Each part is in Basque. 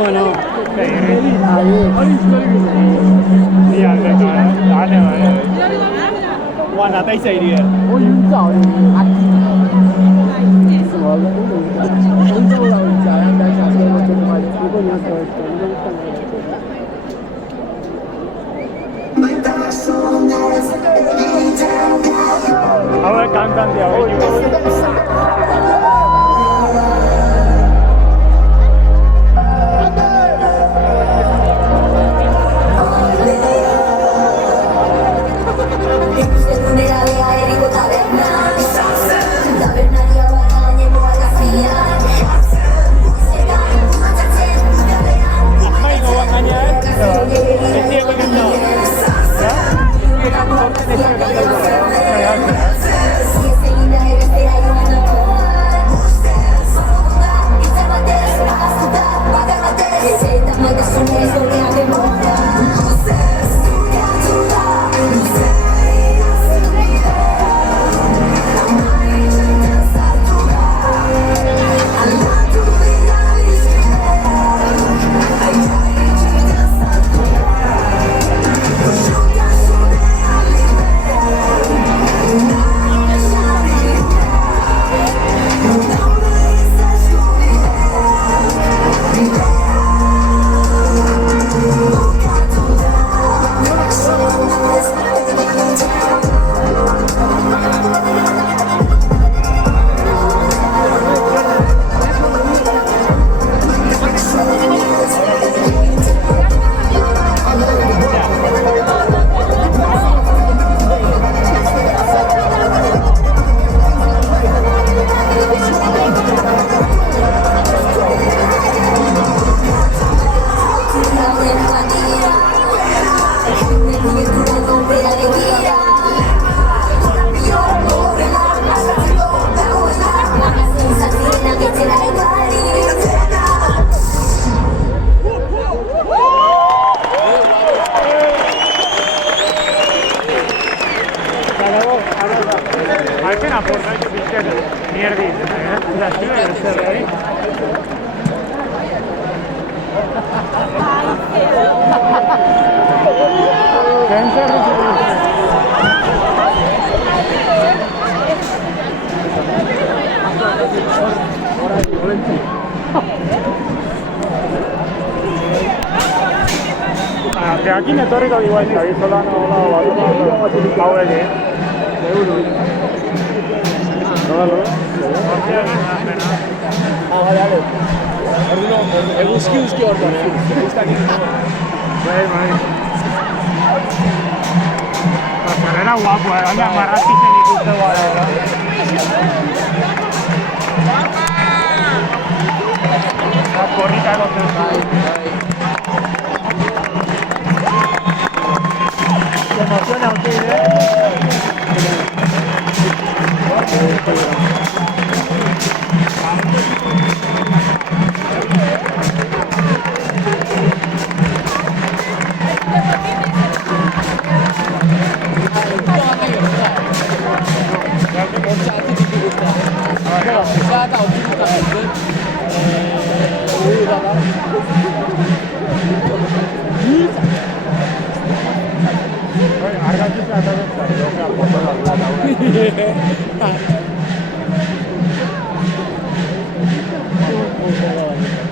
မှာနော် 对， ဟာလေ 你也在哪里来？哇，那太犀利了！ ဟိုယူကြောက်နေအတီးဆိုတော့ဘုံကြောက်လောက်ကြာရင်တိုင်းစားလို့ကျွန်တော်ကဒီကိုမျိုးဆိုကျွန်တော်တို့တန်တယ် 他们刚刚聊一句。 De aquí me torre que igual está ahí solano ahora que Excuse orada. Era guapo, anda amarraste y ni gusto la corrida no te se emociona usted,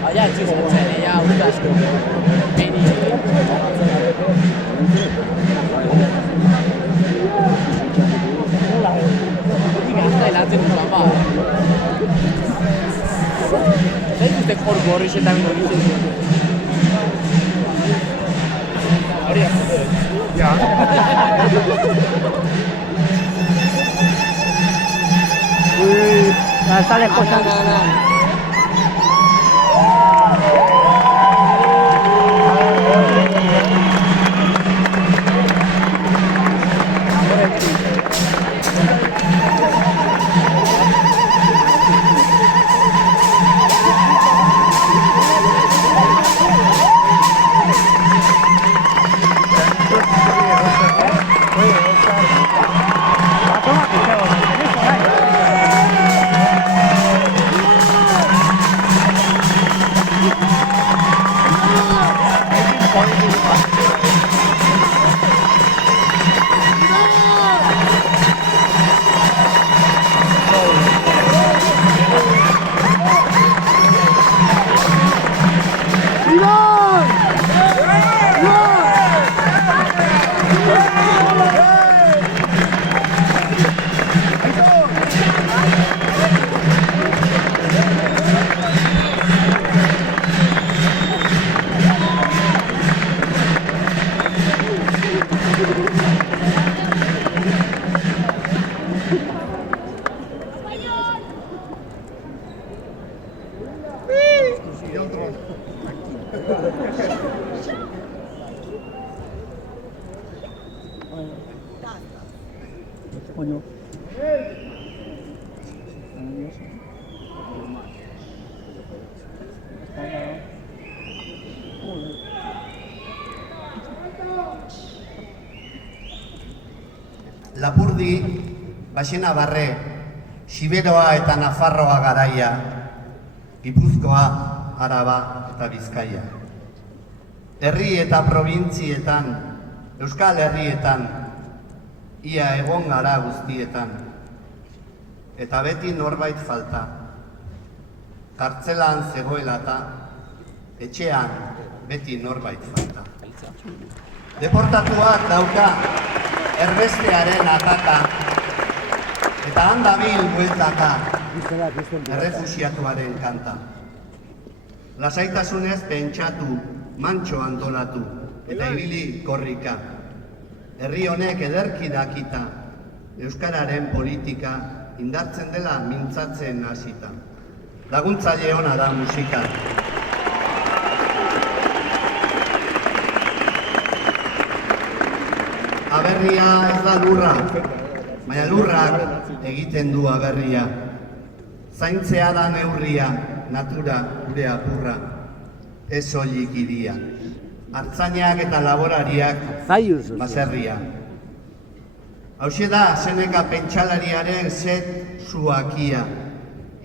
allá en Chile, ya unas sale cosas. Lapurdi, Baxena Barre, Siberoa eta Nafarroa garaia, Gipuzkoa, Araba eta Bizkaia. Herri eta probintzietan, Euskal Herrietan, ia egon gara guztietan. Eta beti norbait falta. Kartzelan zegoelata, etxean beti norbait falta. Deportatuak dauka, erbestearen ataka, eta handabil bueltaka, errefusiatuaren kanta. Lasaitasunez pentsatu, mantxo antolatu, eta ibili korrika. Herri honek ederki dakita, euskararen politika indartzen dela mintzatzen hasita. Laguntzaile ona da musika. Aberria ez da lurra, baina lurrak egiten du aberria. Zaintzea da neurria, natura gure apurra, ez soilik iria. Artzainak eta laborariak baserria. Hauxe da Seneka pentsalariaren set zuakia.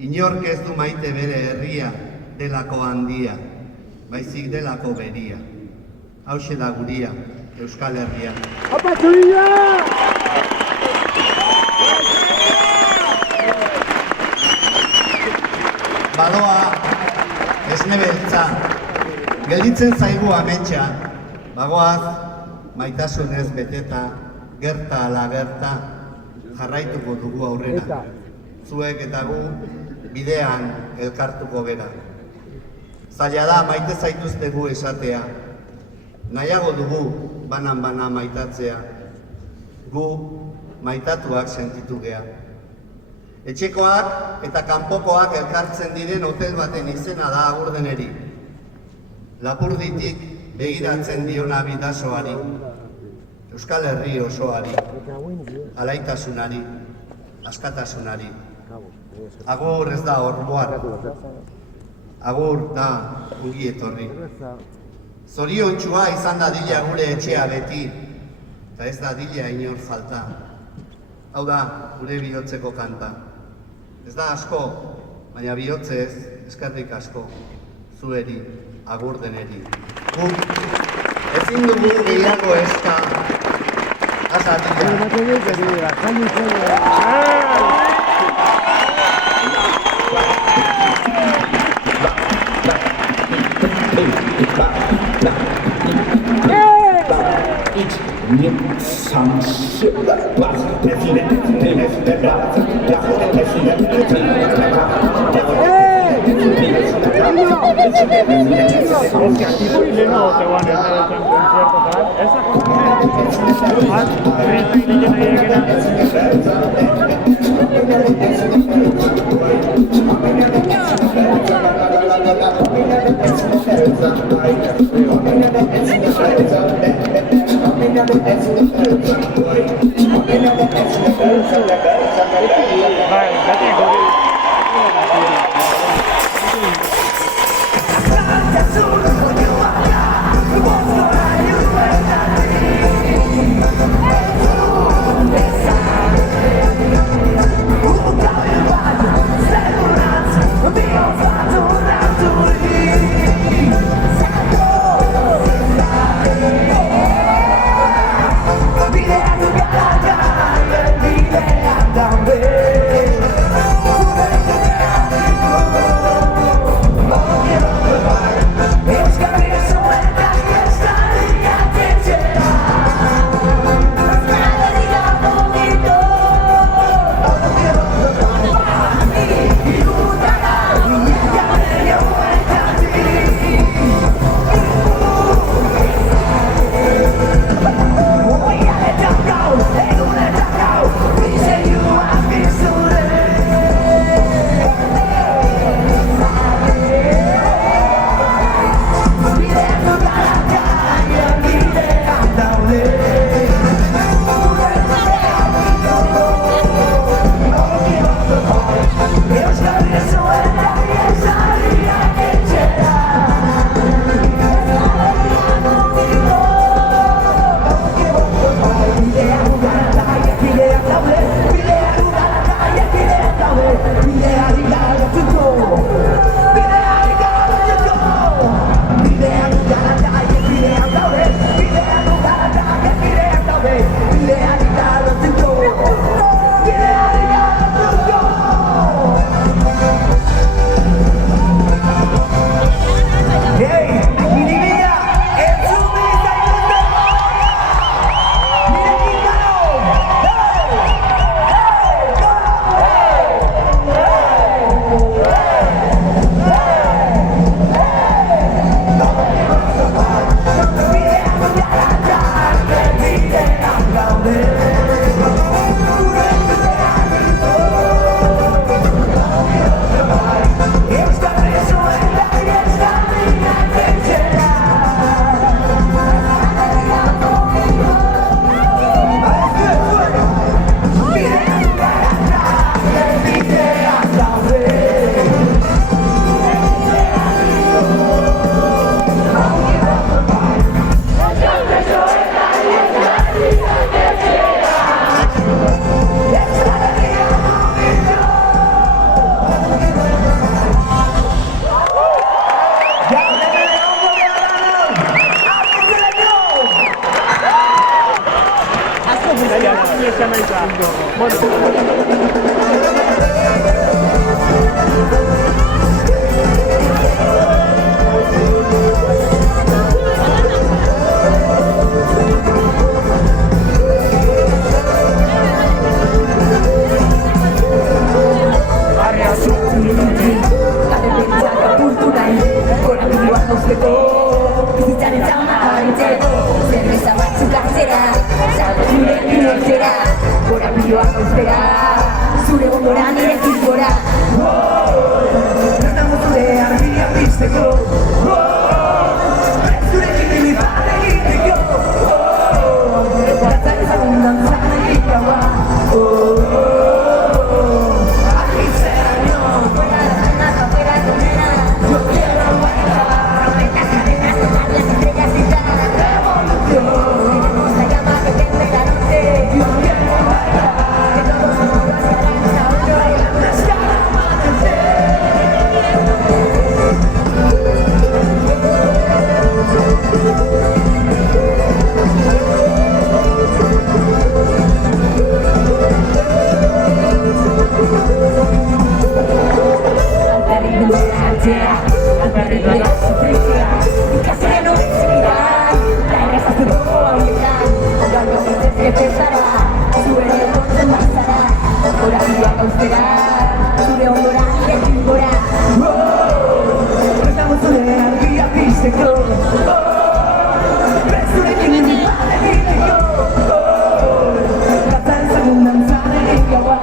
Inork ez du maite bere herria, delako handia, baizik delako beria. Hauxe da guria, Euskal Herria. Apa zuria! Badoa, esne beltza, gelditzen zaigu ametsa, bagoaz, maitasunez beteta, gerta ala gerta, jarraituko dugu aurrera. Zuek eta gu, bidean elkartuko gera. Zaila da maite zaituztegu esatea, nahiago dugu banan-bana maitatzea, gu maitatuak sentitu gea. Etxekoak eta kanpokoak elkartzen diren hotel baten izena da Agurdeneri. Lapurditik begiratzen diona bidasoari, Euskal Herri osoari, alaitasunari, askatasunari. Agur ez da orboar, agur da ongi etorri. Zoriontsua izan da dila gure etxea beti, eta ez da dila inor falta. Hau da gure bihotzeko kanta. Ez da asko, baina bihotzez eskerrik asko, zueri, Agurdeneri. Guk ezin dugu gehiago eska, azatila. Es que aquí muy lejos se van a hacer un concierto, ¿sabes? Esa Sea, albergue, sufricia, casero, expirar, la grasa se va a aumentar, jugando dices que pesará, su veneno conservará, corazón causará, su león dorá y el timbora. Estamos en el día físico, preso de quien mi padre vive yo, la salsa de un danzar en el agua.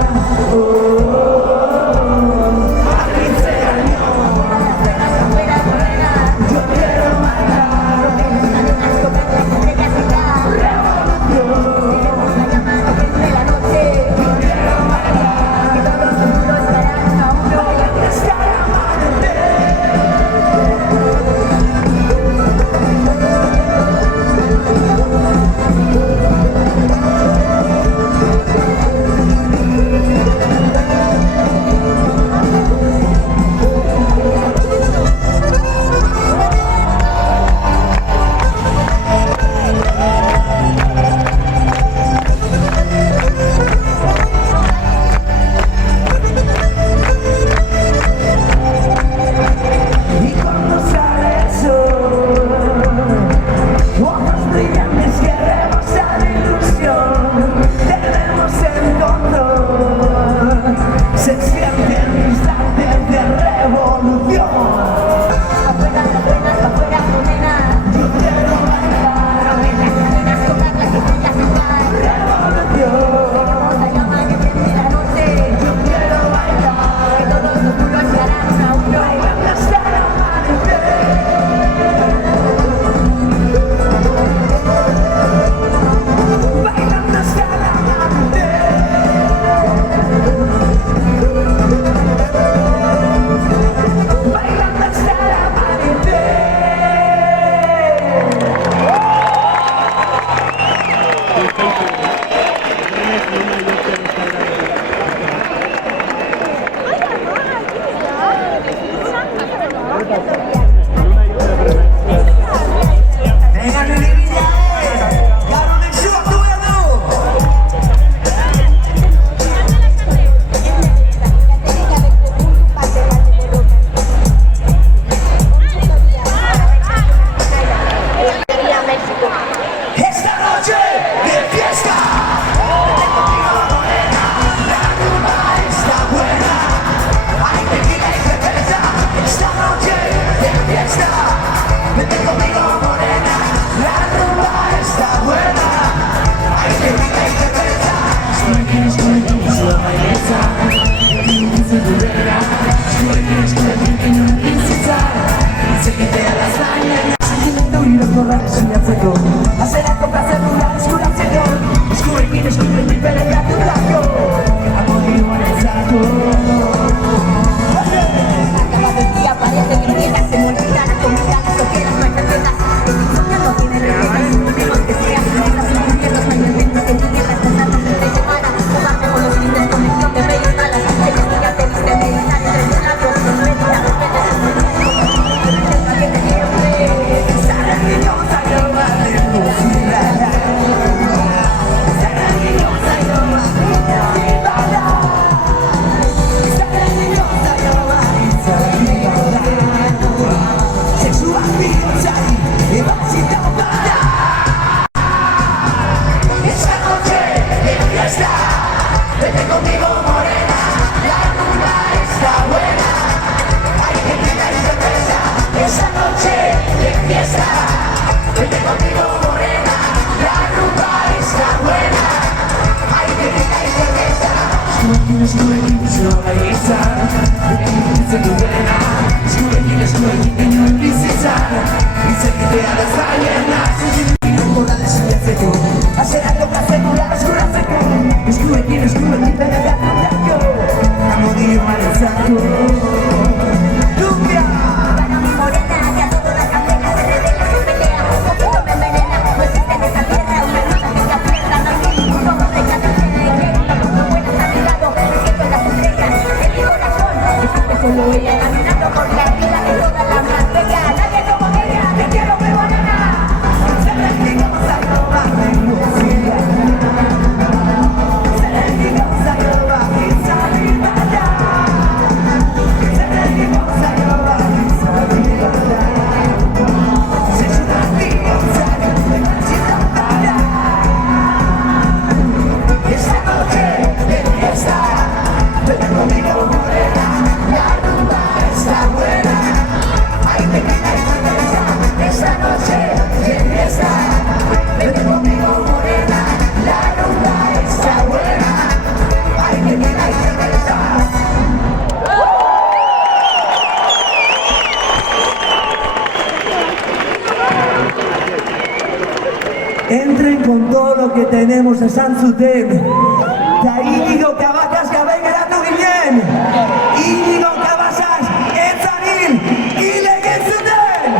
Hacer la compra celular, oscura señor. Descubre quién es tu mi pelea tu radio. Amor y humanizado. Cada vez día aparece mi vida, se me olvida la comida, las ojeras, no hay carpetas. El insomnio no tiene recetas, menos que sea. Estas incumpliertas, no hay eventos que tienen las pasadas entre semana. Jugarme con los fines, conexión de bellas malas. El día te viste meditar entre tus labios. Respeta, respeta, respeta, que te lleve. Sara, niño, vete conmigo morena, la luna está buena, hay que tener certeza, esa noche de fiesta, vete conmigo morena, la rumba está buena, hay que tener certeza. Scusa, hacer algo para asegurar, descubre quién es tu mi pelea tu radio. Amor y humanizado. Cumbia. Para mi morena, que a todas las candelas se revela su pelea. Un poquito me envenena, no existe en esta tierra una lucha que se aprenda. No hay ninguno de cada quien quiere una cosa buena a mi lado. Me siento en las estrellas, en mi corazón. Existe solo ella, caminando por la vida de toda la más bella. Nadie como ella, te quiero mi morena. Se me digo, salva mi música. Se que tenemos esan zuten. Ta Inigo Cabacas gabe geratu ginen. Inigo Cabacas etzagin hile egin zuten.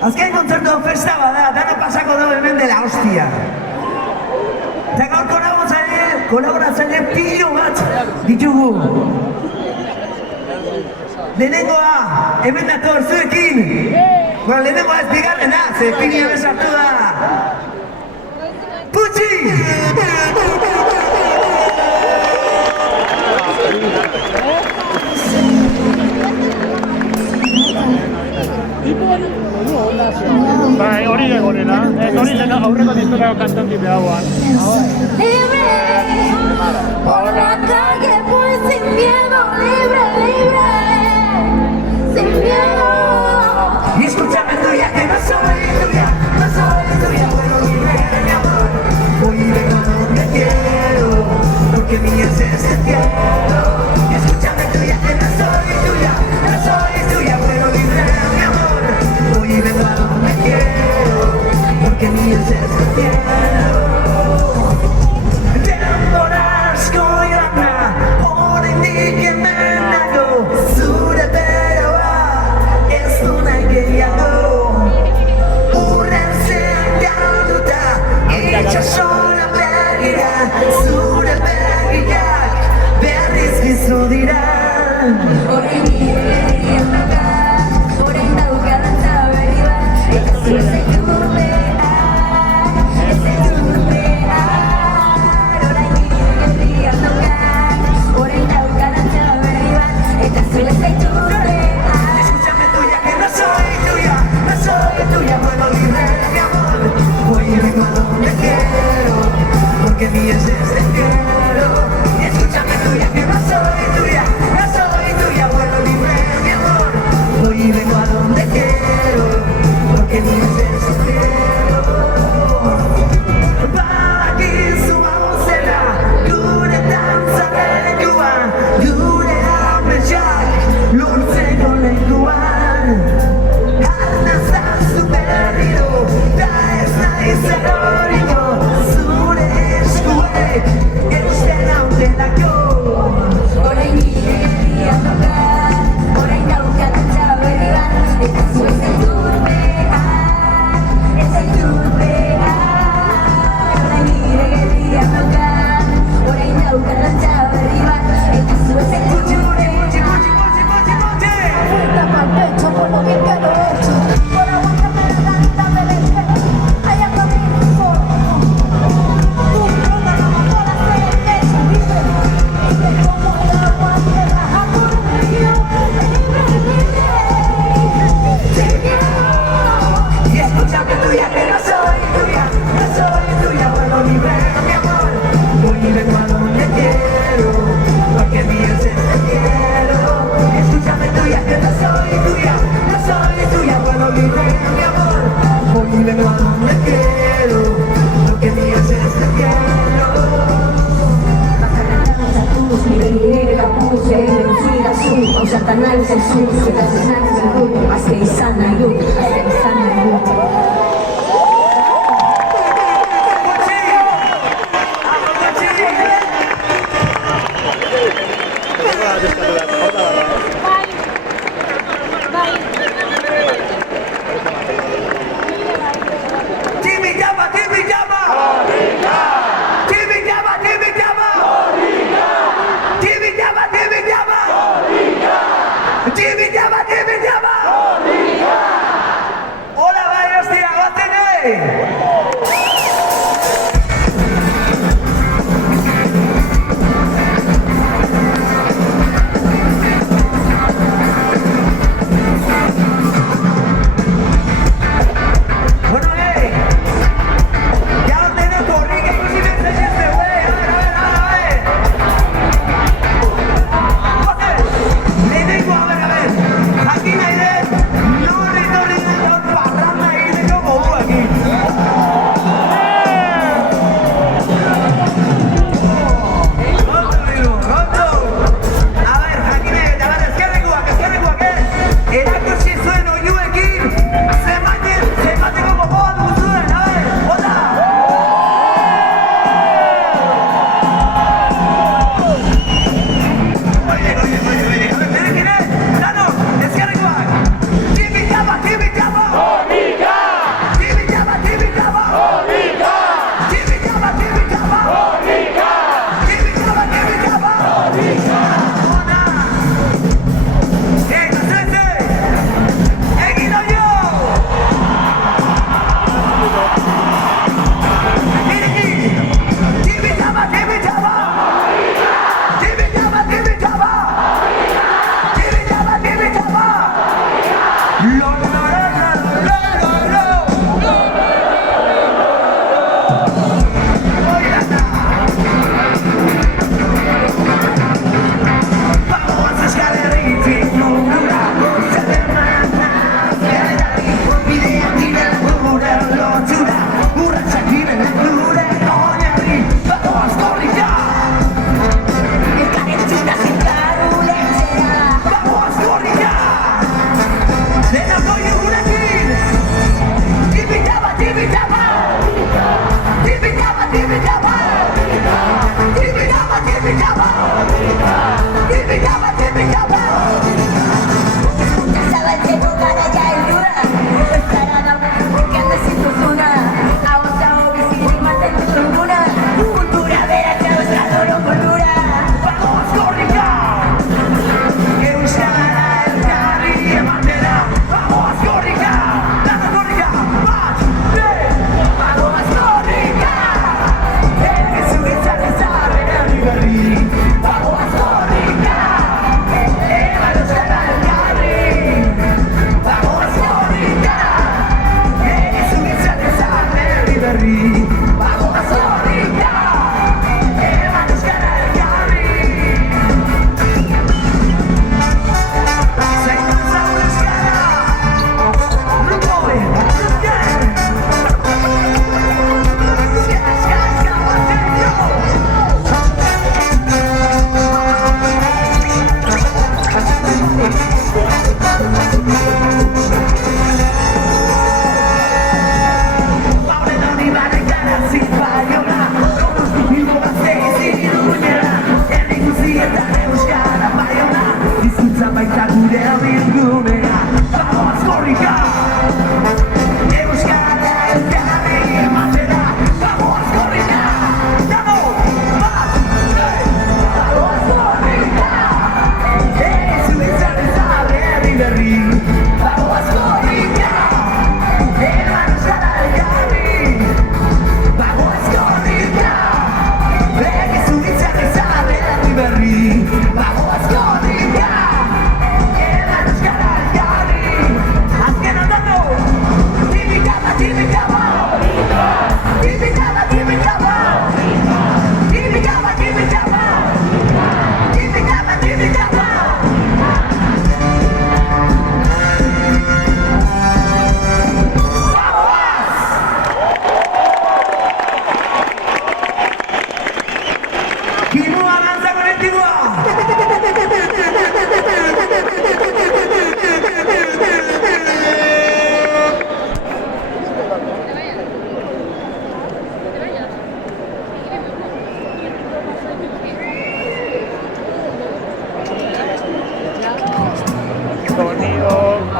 Azken kontzertua festa bada, dano pasako dugu hemen dela hostia. Eta gaur kolaboratzaile pilo bat ditugu. Lehenengoa, hemen dator zuekin. Bueno, lehenengoa ez bigarrena, ze pinia besartu da. Putxi! Bai, hori egorena. Hori lehena aurreko ditorako kantanti behagoan. Libre, por la calle voy sin miedo, libre, libre, sin miedo. Y escúchame tuya, que no soy tuya, pero libre de mi amor. Voy y vengo donde quiero, porque mi es el cielo. Y escúchame tuya, que no soy tuya, pero libre de mi amor. Voy y vengo donde quiero, porque mi es el cielo. Hoy mi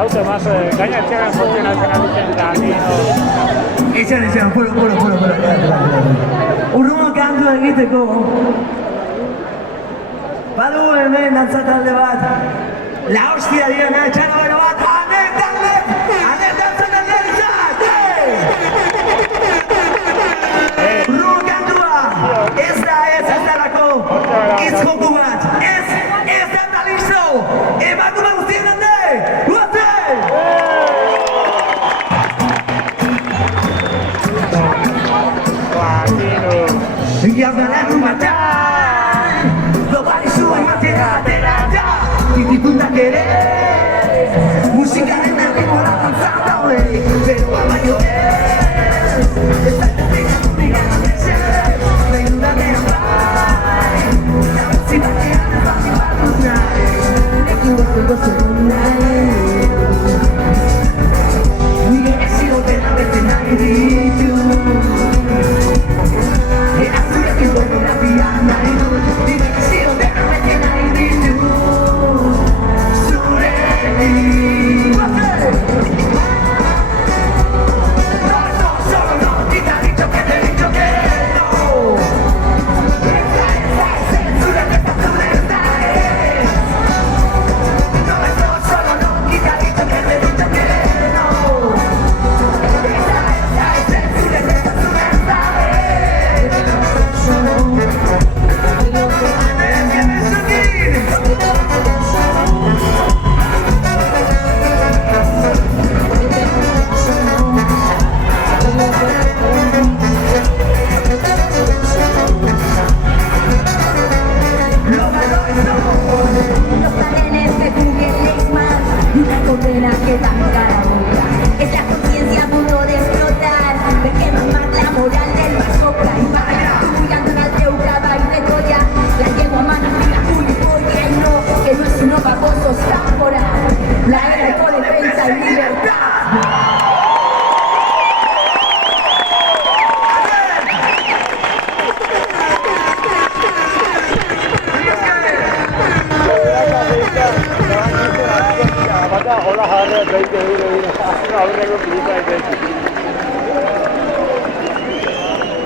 auto más gaina etxean funtzionatzen abitzen da ni Etxean, puro. Urrungo kantua egiteko. Badu hemen dantza talde bat. La hostia diena, etxan bero bat. Anek dantza talde izan! Urrungo kantua! Ez dalako! Ez joku bat! Ez da listo! Emakume guztien hande! Guazen! Egiazaren batean Dobari zuen atera da Titipuntak ere Musikaren erritmoa dantzan daude Pero baino ez Ez da egin digana mesez Behin danean bai Zabetzitakean ez bati batuz nahi Leku batzeko zegoen nahi Nire ezioten abete nahi ditu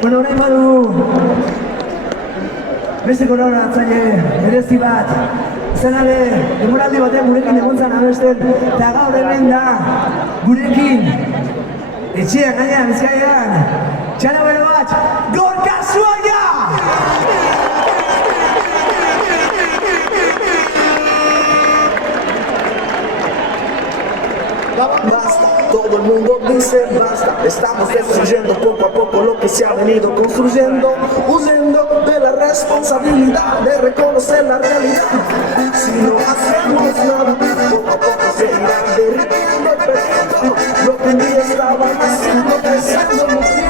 Bueno, orain badu beste kolaboratzaile berezi bat izan ale, demoraldi batean gurekin egontzan abesten eta gaur hemen da gurekin etxean, gainean, Bizkaian txalo bero bat, Gorka Zuaia! Basta, todo el mundo dice basta. Estamos destruyendo poco a poco lo que se ha venido construyendo, huyendo de la responsabilidad de reconocer la realidad. Si no hacemos nada, poco a poco se irá derritiendo el petróleo. Lo que ni estaba haciendo, creciendo, muriendo.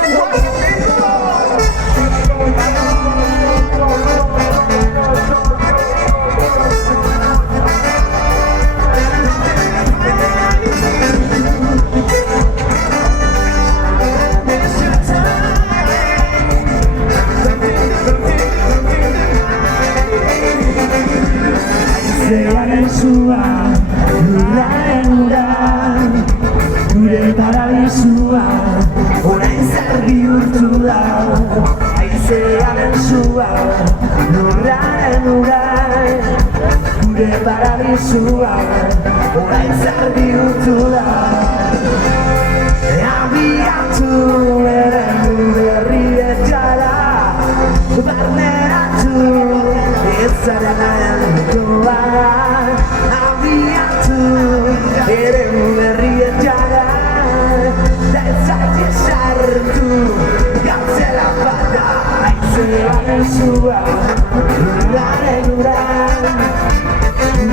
Gure parabizua orain zer bihurtu da Haizearen sua lurraren urain Gure parabizua orain zer bihurtu da Abiatu eremu berrietara Barneratu ezaren ahentua eremu berrietara da ezaiti sartu gatzela bada Haizearen sua lurraren uran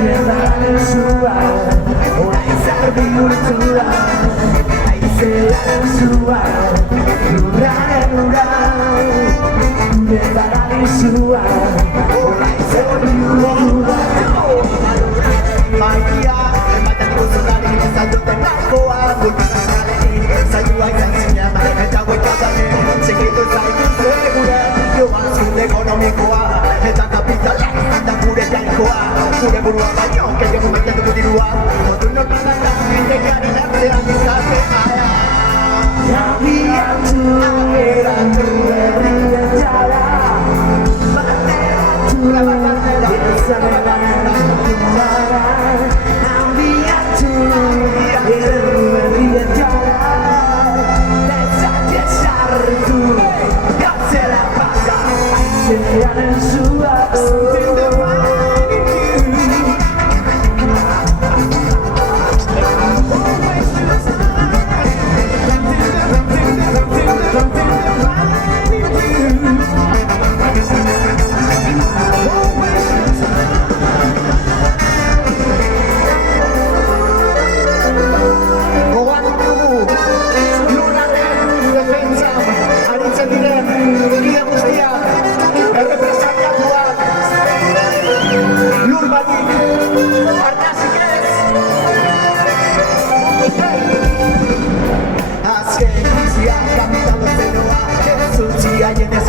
Lurraren sua orain zer bihurtu da Haizearen sua lurraren uran Lurraren sua orain zer bihurtu da Magia Zuzari, zaioten nakoa, gulpinaren zaioa izan zinama, eta guekatane, segitu zaitu segure, joazun ekonomikoa, eta kapitala, eta gure jainkoa, gure burua baino, gehiago maiten dugu dirua, modu normala da,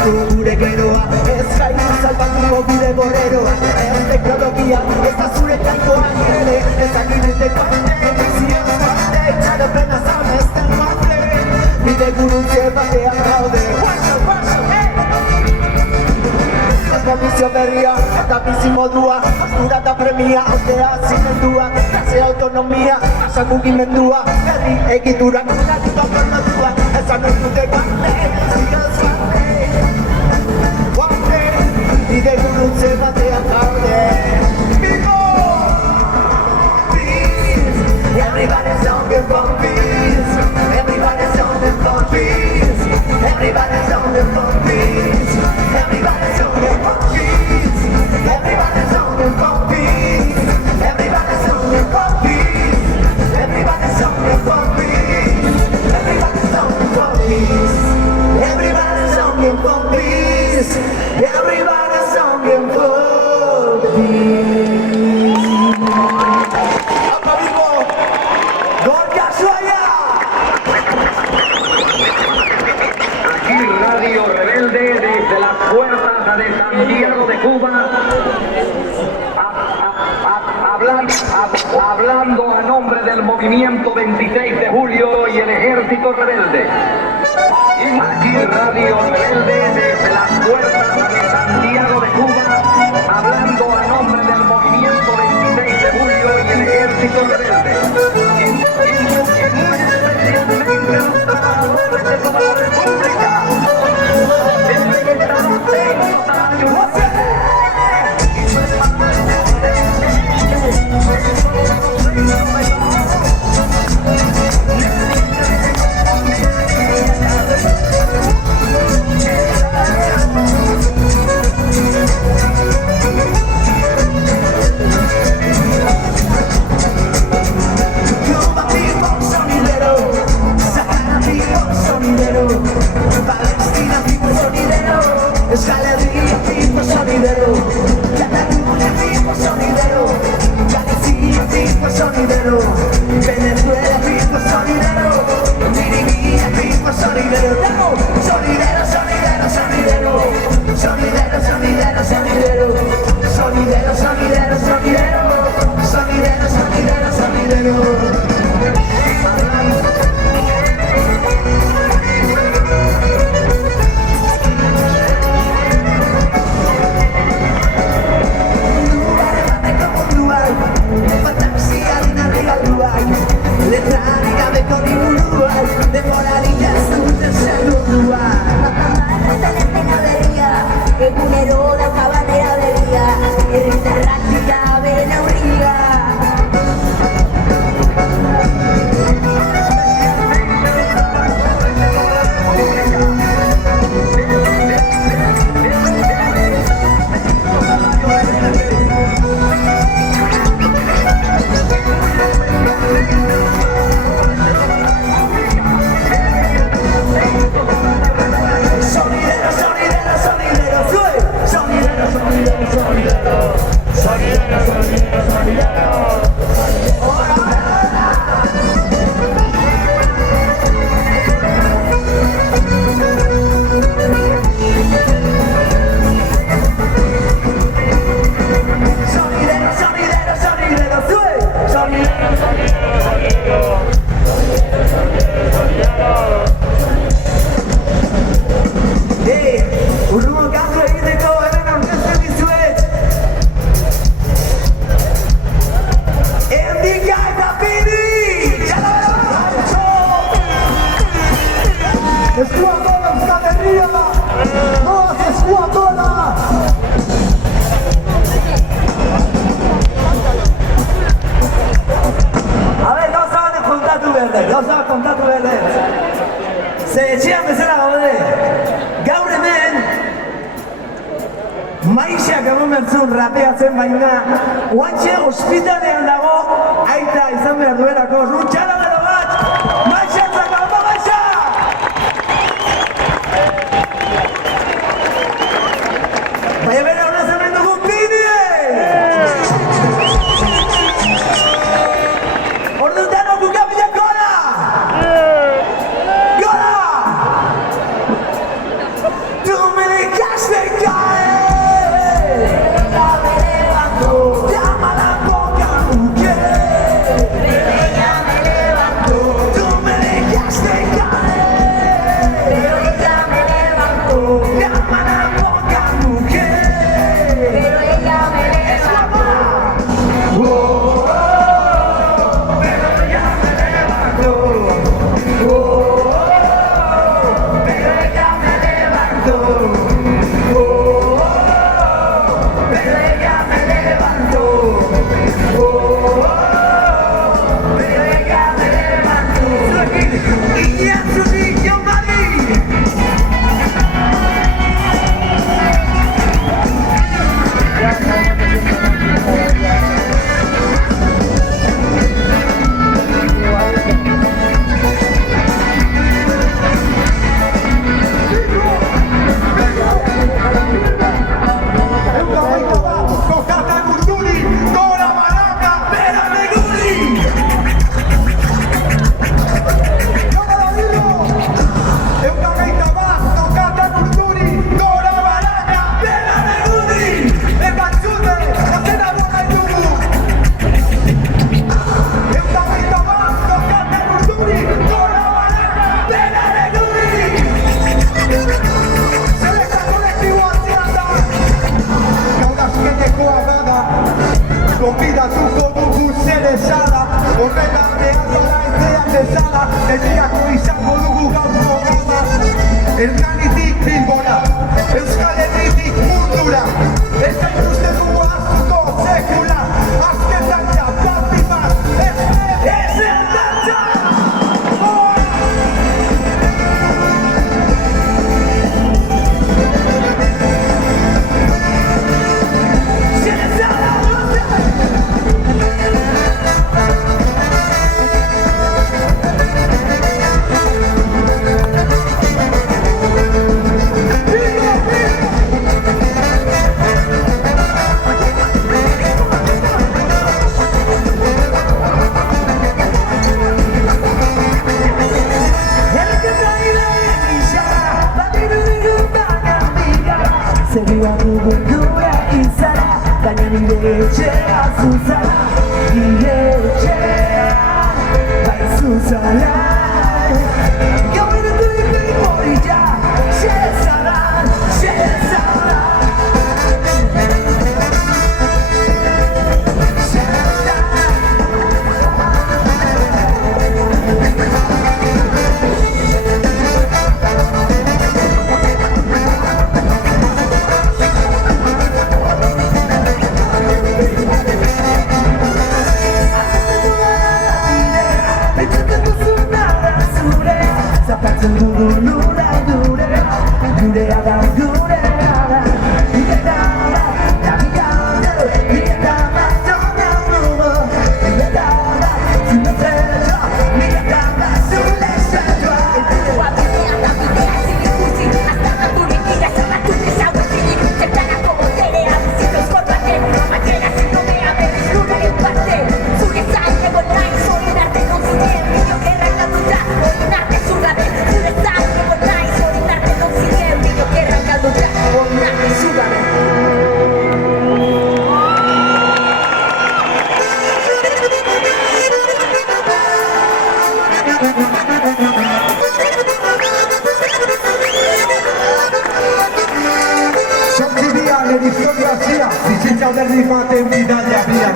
Gure geroa, ez gaitu salbatuko bide borreroa. Ez teknologia, ez da zure taikoan ere. Ez agiruteko televizioz bate, itxaropena zamezten bate. Bide gurutze batean gaude. Ez kondizio berria, eta bizi modua. Astura eta premia, ostea zimendua. Klase autonomia, asa mugimendua. Herri egiturak, unatuko formatua. Ez anurtuteko televizioz bate. Bide gurutze batean gaude. Peace, everybody's longing for peace. Everybody's longing for peace. Everybody's longing for peace. Everybody's longing for peace. Everybody's longing for peace. Everybody's longing for peace. Everybody's longing for peace. Everybody's longing for peace. Everybody's longing for peace. Everybody's longing for peace. Apa vivo, Gorka Suaya. Aquí Radio Rebelde desde las puertas de Santiago de Cuba, hablando a nombre del movimiento 26 de julio y el ejército rebelde. Aquí Radio Rebelde desde las puertas de Santiago de Cuba, hablando a nombre del movimiento 26 de julio y el ejército rebelde. Especialmente los trabajadores de toda la República. Yeah. egon bertzun rapeatzen baina guantxe ospitalean dago aita izan behar duelako. Rutxara bero bat! Maixa Zakalpa, maixa! Baina bera hona zemen dugun bidie! Ordutan okuka bila gora! Gora! Tú me dejaste caer. Ya me levanto. Llama la boca, mujer. Pero ya me levanto. Tú me dejaste caer. Pero ya me levanto. Llama la boca, mujer. Pero ella me levantó. Oh, oh, oh, pero ella me levantó. Oh, oh, oh, pero ella me levantó. Oh, oh, oh, pero ella me levantó. Oh, oh, oh, pero ella me levantó. Y ya su niño Marí. Gonbidatuko dugu zer esala, horretan behar bara etzean bezala, etziako izango dugu gaurko gama. Hernanitik Bilbora, Euskal Herritik mundura, ez gaituzte dugu ahaztuko sekula, azken dantza, zazpi bat, ez dantza! Zerioan dugun gure izara, baina nire etxea zuzara, nire etxea bai zuzara. Gaur edo ipei morila, xezara, xezara. Zapatzen dugu nure gure, gurea da, gurea da. Gurea da, da gurea da, gurea da, zona nubo. Gurea da, zure zerra, gurea da, zure zerra. Guapia da bidea zirikusi, hasta naturik irasarratu desaguetik. Zertarako boterea bizitoz korbaten, atera zinobea berriz guraren parte. Zure zain egon nahi zorin arte konzuten, bideo gerrak galduta, oin arte zugabe. Zure zain egon nahi zorin arte konzuten, bideo gerrak galduta, oin arte zugabe. Historia bizitza derri baten bidalea bian.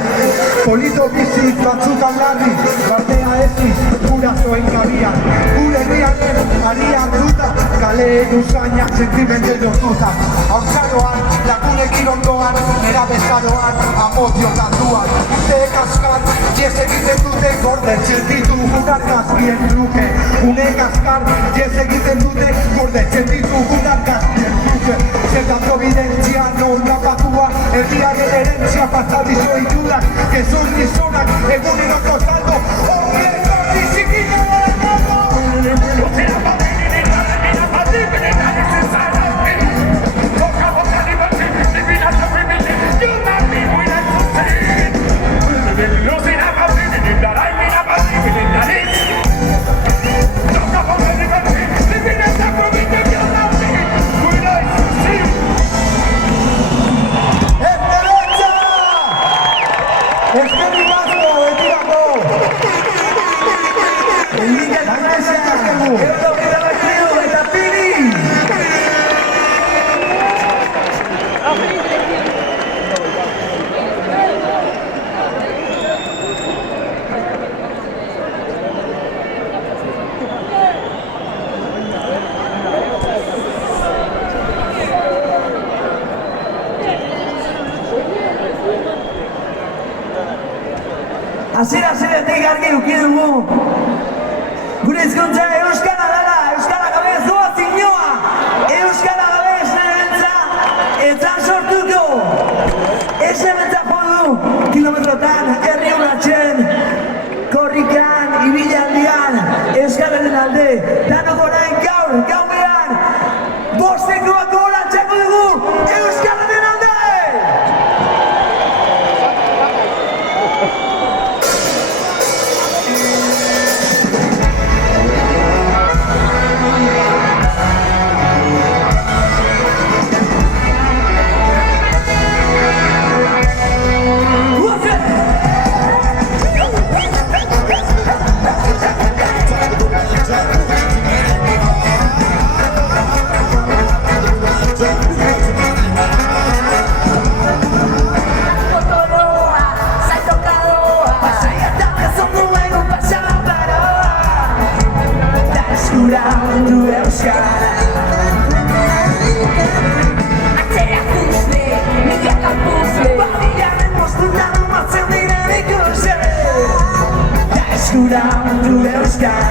Polito bizi batzutan larri, bartea eziz, gurasoen gabian. Gure herriaren arian duta, kale usainak sentimente lotuta. Haurtzaroan, lagunekin ondoan, nera bezaroan, amodio tantuan. Urteek askar, jes egiten dute gordetzen ditu argazkien truke. Unek askar, jes egiten dute gordetzen ditu argazkien truke. Zerta providentzia non tapatua, herriaren herentzia pasadizo ditudak, gezur gizonak, eguneroko saldo, horretan dizikina dago! Luzera badenina, badenina, badenina, ez zara, toka botari batzi, dibina zaprimiti, juna bibuina zuzin! Luzera badenina, badenina, badenina, toka botari batzi, dibina zaprimiti, juna bibuina zuzin! Eskerrik asko, betirako! Egin gaitu eta piri! Hasieratik argi eduki dugu. Gure hizkuntza euskara dela, euskara gabe ez doa zinioa. Euskara gabe ez nebentza, eta sortuko. Ez nebentza podu, kilometrotan, herri urratzen, korrikan, ibilaldian, euskararen alde. Danok orain gauean, bostekoak horatzeko dugu, euskararen alde! Eskuratu euskara Atzera puzle, milaka puzle Badiaren postutan matzen diren ikusi Da eskuratu euskara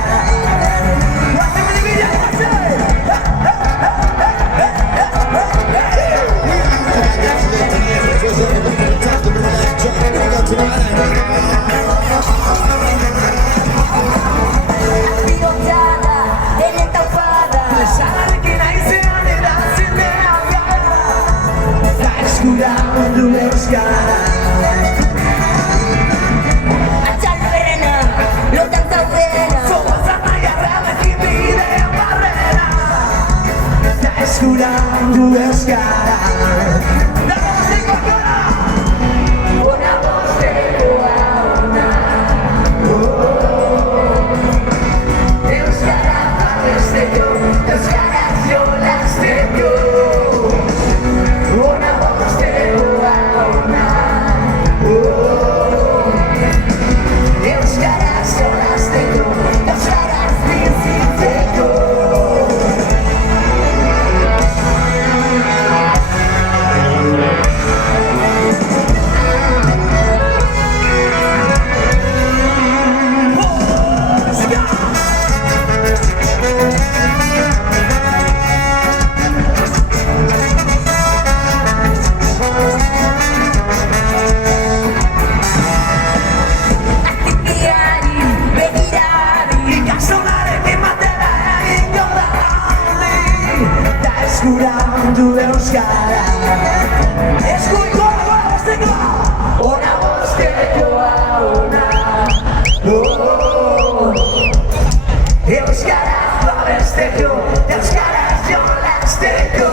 Guazen bidibila, guazen! Zararekin aizean erantzin behar gara Da eskuratu euskara Atxalberena, lotan zaudena Zobazan nahiarra bekin bidean barrena Da eskuratu euskara Da goziko gara Ona bostekoa ona Euskara babesteko Euskara jolasteko Ona bostekoa ona Euskara jolasteko Euskara bizitzeko Eskuratu euskara Eskuratu euskara Ona bostekoa ona Euskara babesteko Euskara jolasteko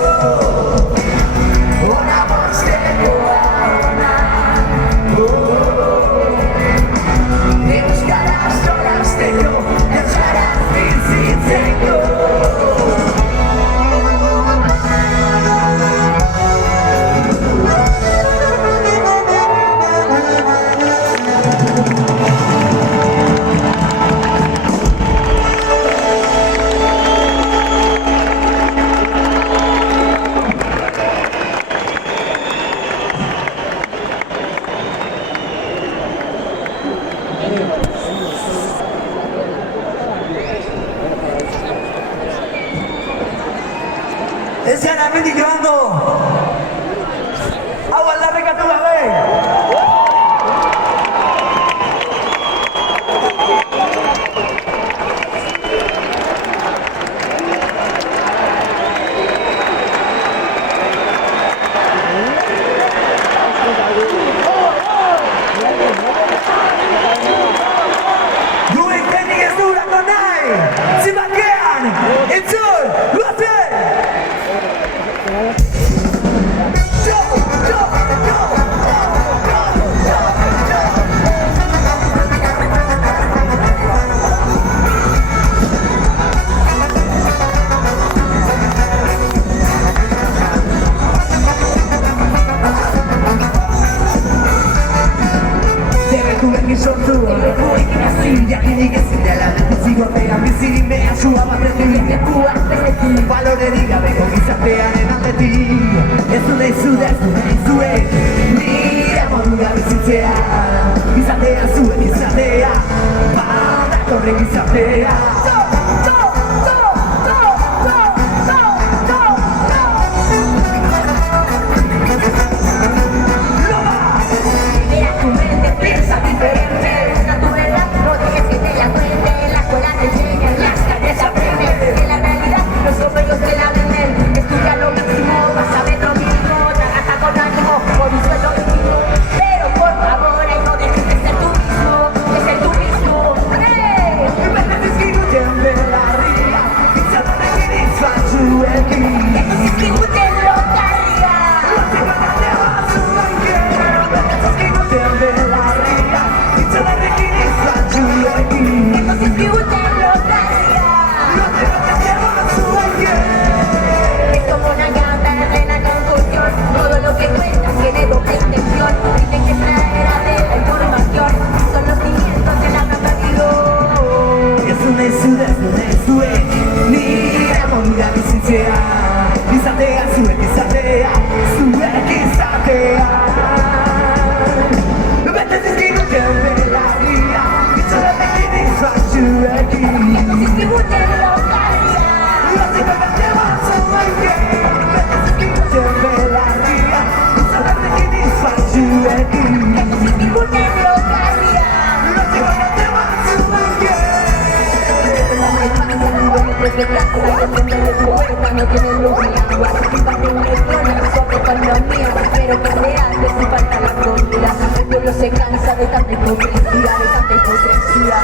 Ona bostekoa ona Euskara jolasteko Euskara bizitzeko Ez gara hemendik joango. Hau aldarrikatu Debekuekin sortu, debekuekin hasi jakinik ezin dela zigortean bizi mehasua batetik lekuak bezetik balorerik gabeko gizartearen aldetik ez du nahi zuek nire modura bizitzea gizartea zuen izatea badatorren gizartea Piensa diferente, busca tu verdad, no dejes que te la cuente. La escuela te enseña, en las calles aprendes. En la realidad, los obreros te la venden. Estudia lo máximo, vas a ver lo mínimo. Trabaja con ánimo, por un sueldo digno. Pero por favor, ahí no dejes de ser tú mismo. De ser tú mismo. ¡Hey! Es como una gata de la confusión. Todo lo que cuentas tiene doble intención. Dicen que traerá de la información. Son los cimientos de la natalidad. Ez du nahi zuek nire modura bizitzea izatea zuek izatea bete zizkiguten belarria itxarekin izbatzuekin Zizkiguten lokalia. Lozik bete batzuekin bete zizkiguten belarria itxarekin izbatzuekin Zizkiguten lokalia. Lozik bete batzuekin Desde casa y depende de su puerta, no tiene luz ni agua. Bajo un electrón, sobre economía, pero que real le hace falta la comida. El pueblo se cansa de tanta hipocresía, de tanta hipocresía.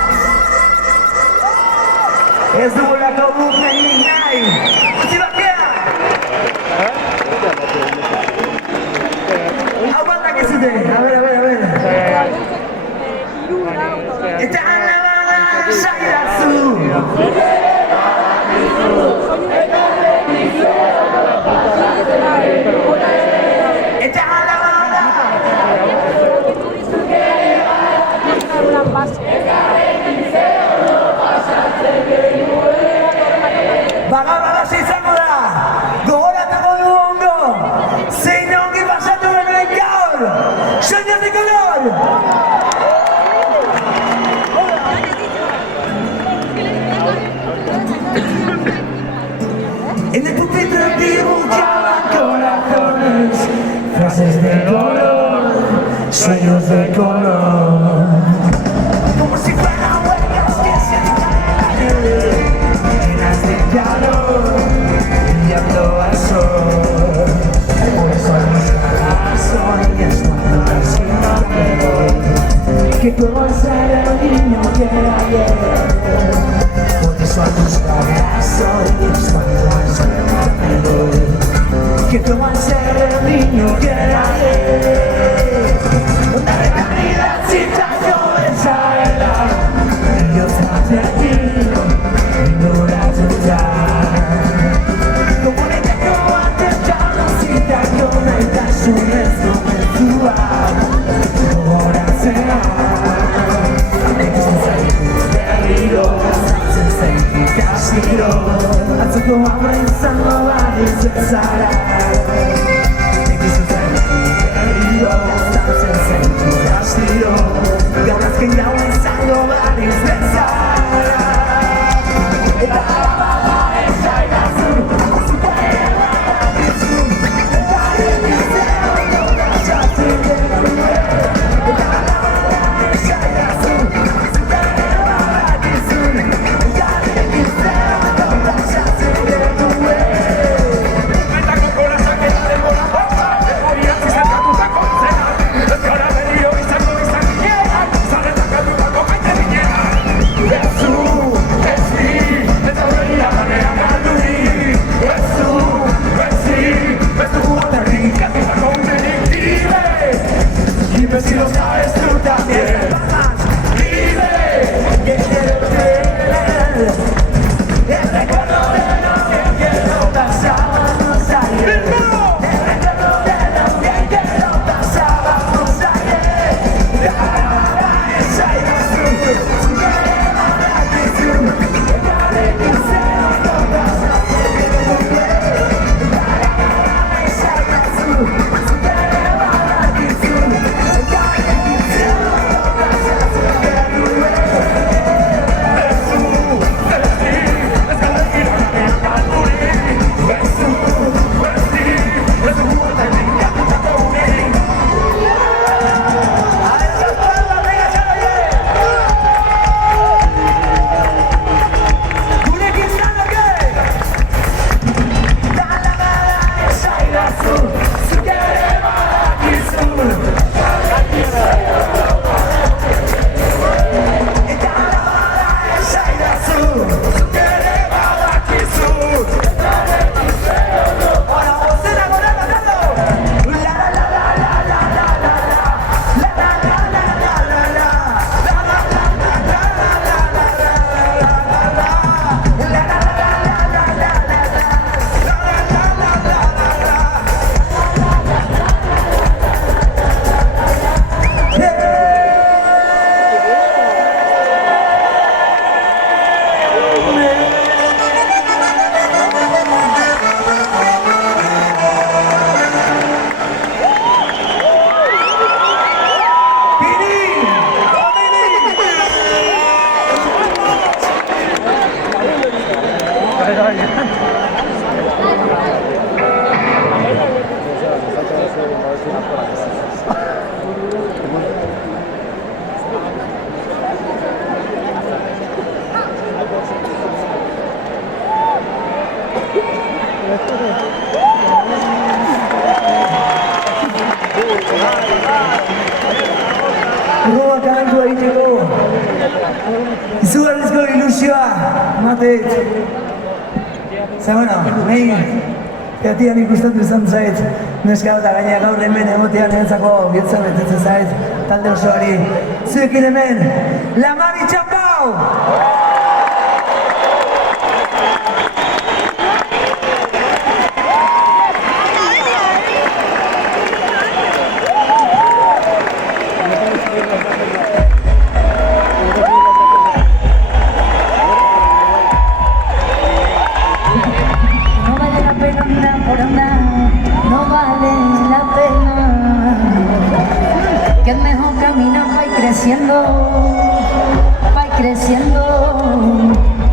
Ez dugulako guk nahi Utsi bakea Hau bandak ez zute, a ver Eta alabada saidazu Eta alabada Bagaur alasi izango da Gogoratako du ondo Zein ongi pasatu genuen gaur Señor de color En el pupitre dibujaban corazones Frases de color Sueños de color Como si fueran huellas que se caen llenas de calor, brillando al sol. Por eso mis caras hoy es cuando me siento que puedo ser el niño que era ayer. Por eso a tus caras hoy es cuando me siento que puedo ser el niño que era ayer. Una realidad sin daño esa era. Dios hacia ti. Atzoko hamra izango badiz bezala Egizu zaitu berriro Zantzen zaitu gaztiro Gaur azken gau izango badiz bezala Eta alabada esaidazu Zuta ere badakizu Eta egizea nola txatzen genuen Eta alabada esaidazu Zuta ere badakizu Eta egizea Roa kantua egiteko izugarrizko ilusioa ematet. Zer, bueno, nahi katian ikustatu izan zait neska eta gaina gaur hemen egotean niretzako bihotza betetzen zait talde osoari. Zuekin hemen, La Mari Txambau! Que es mejor caminar para ir creciendo, para ir creciendo,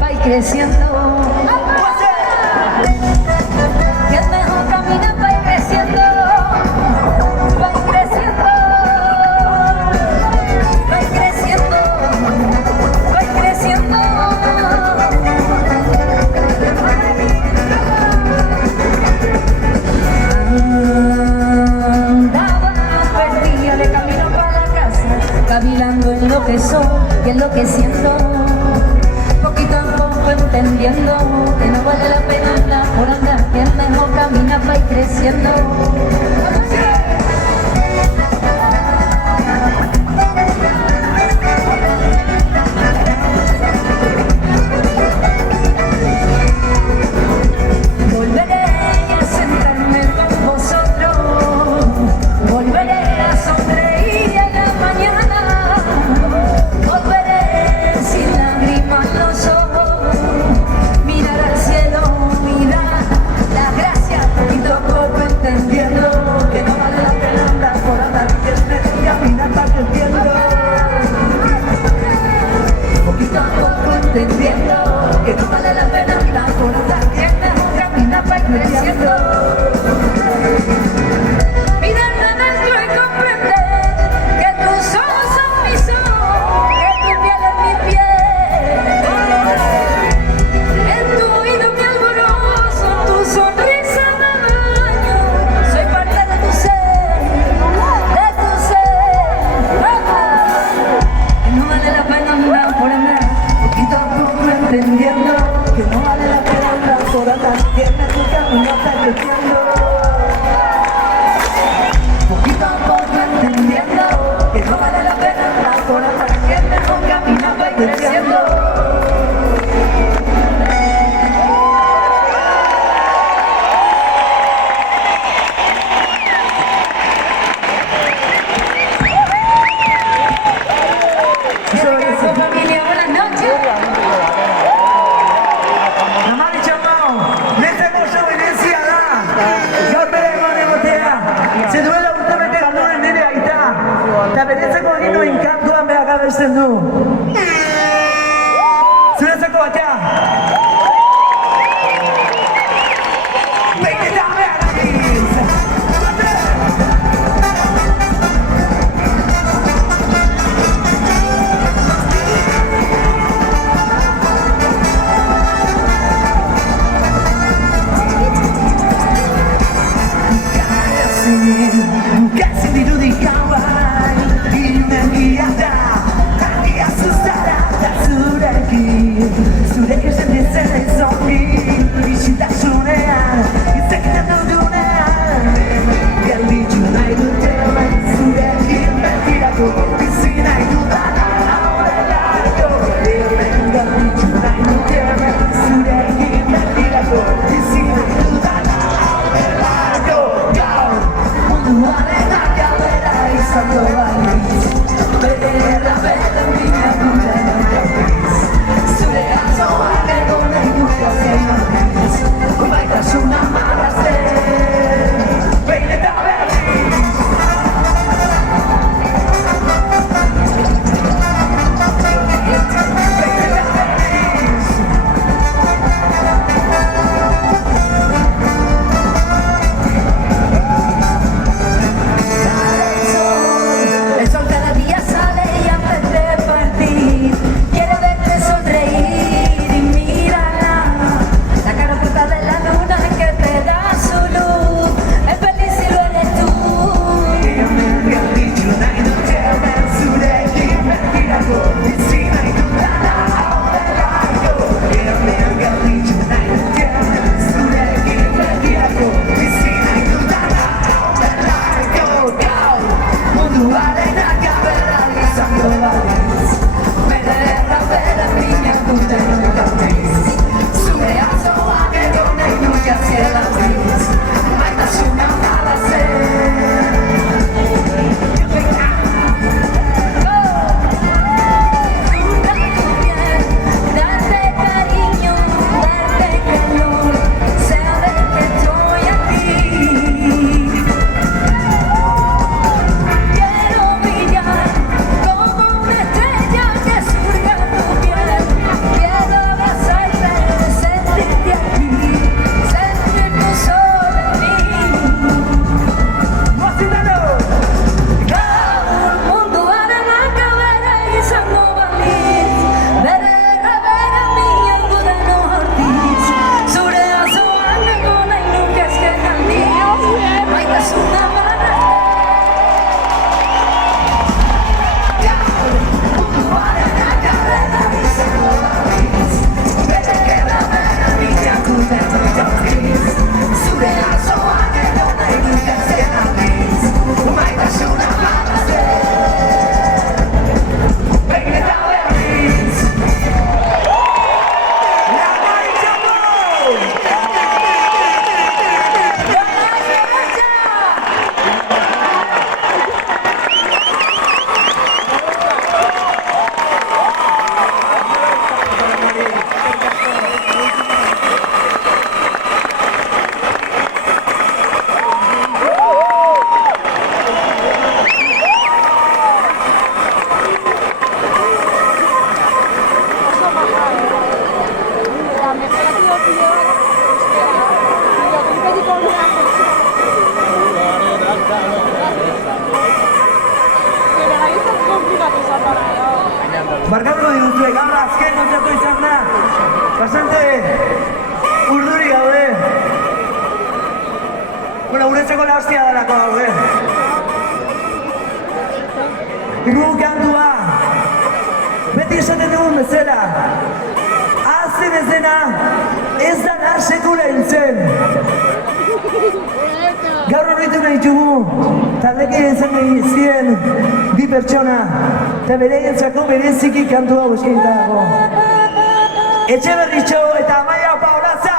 para ir creciendo. Que es mejor caminar para ir creciendo, para ir creciendo, para ir creciendo, para ir creciendo. Cavilando en lo que soy y en lo que siento, poquito a poco entendiendo que no vale la pena andar por andar, que es mejor caminar para ir creciendo. Volveré a sentarme con vosotros, volveré a sonreír en la mañana, volveré sin lágrimas los ojos, mirar al cielo, mirar las gracias, poquito a poco entendiendo que no vale la pena andar por andar, que es mejor caminar para creciendo. Poquito a poco entendiendo que no vale la pena andar por andar, que es mejor caminar para ir creciendo. Mirarme adentro y comprender que tus ojos son mis ojos, que tu piel es mi piel. En tu oído mi alborozo, tu sonrisa me baño. Soy parte de tu ser, de tu ser. Que no vale la pena andar por andar, poquito a poco entendiendo que no vale la pena andar por andar, que es mejor caminar para creciendo. Poquito a poco entendiendo que no vale la pena andar por andar, que es mejor caminar para ir creciendo. Familia, buenas noches. La Mari Txambau, netzeko oso berezia da. Gaur bere egon egotea. Ze duela urtebete nuen nire aita. Eta beretzeko egin nuen kantuan behar abesten du. Zuretzeko batea. Beketa behar abiz. ezin, bukatzen dirudik hauai, ilunegia da, argia zuzara da zurekin, zurek esan dizen ezongi, bizitasunean, izaketan dudunean, gelditu nahi dute zurekin betirako, bizi nahi dudana aurrelako, gelditu nahi dute zurekin betirako, bizi nahi dudana aurrelako, gaur munduaren akabera izango balitz, bera mina duten gautiz, zure atzoak egon nahi dute azken aldiz, baitasuna marrazten, behin eta berriz. El sol cada día sale y antes de partir quiere verte sonreír y mírala, la cara oculta de la luna que te da su luz, es feliz si lo eres tú. Darte cariño, darte calor, saber que estoy aquí. Quiero brillar como una estrella que surca tu piel. Quiero abrazarte, sentirte aquí, sentir tu sol en mí. Gaur munduaren akabera izango balitz, bere errabera mina duden hortiz, zure azoan egon nahi nuke azken aldiz, maitasuna marrazten. Munduaren akabera izango balitz, bere errabera mina duden hortiz, zure azoan egon nahi nuke azken aldiz, maitasuna marrazten. Behin eta berriz. Barkatuko dituzue, gaur azken kontzertu izan da. Bastante urduri gaude. Bueno, guretzako lahostia dalako gaude. Gu kantua, beti esaten dugun bezala, ahazten ez dena, ez da nar sekula hiltzen. Gaur horretu nahi dugu, taldekin izan nahi ziren bi pertsona, eta bereientzako bereziki kantu hau eskainita dago. Etxeberritxo eta Amaia Paolaza!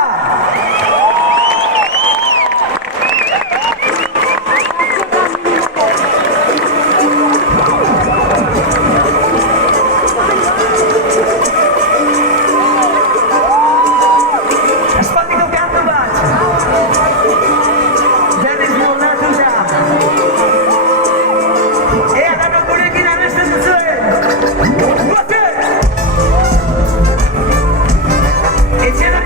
Aspaldiko kantu bat! Berriz moldatu da! Ea danok gurekin abesten duzuen! Bate! Etxeberritxo!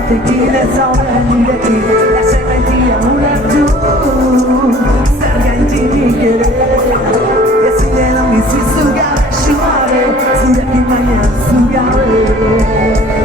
batekin ez zauden nirekin Lasai maitia ulertu zer gaintinik ere Ezin edo bizizu gabe suare zurekin baina zu gabe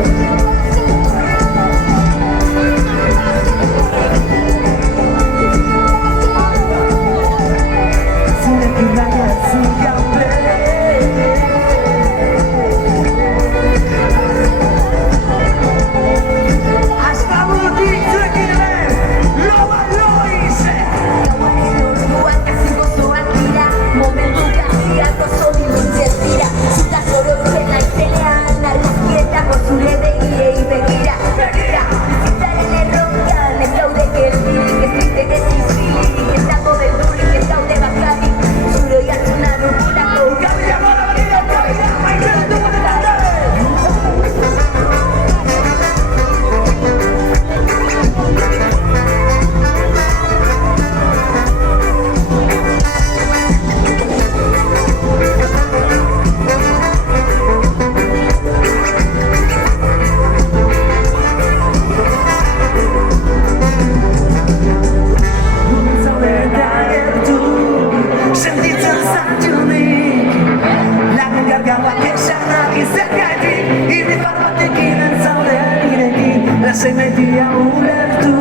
Lasai maitia ulertu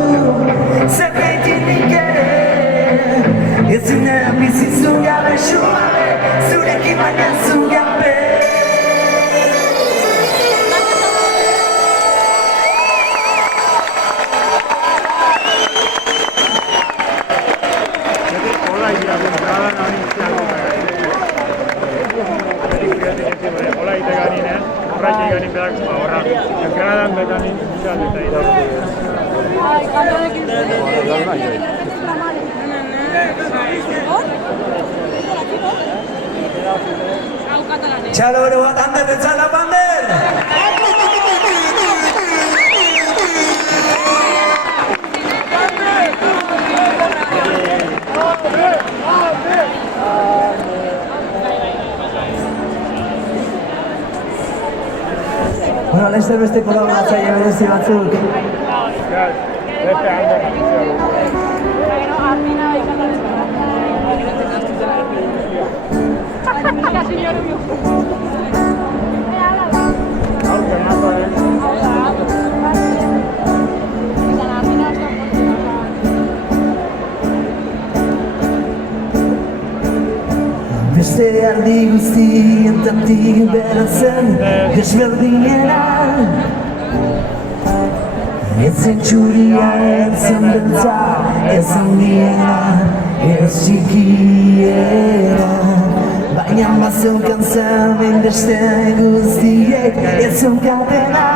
zer gaintinik ere Ezin ere bizizu gabe suabe zurekin baina zu gabe Hola ite ganine, horretik ganin berak horra. Entradan bekanin izan eta idar. Txalo bero bat ander etzala bander! Bueno, laizzer beste kolaboratzaile berezi batzuk. Beste ander Beste aldi guztientatik bera zen desberdinera Ez zen txuria, ez zen beltza, ez handiena, ez txikiera Baina bazeukan zerbait beste guztiek ez zeukatena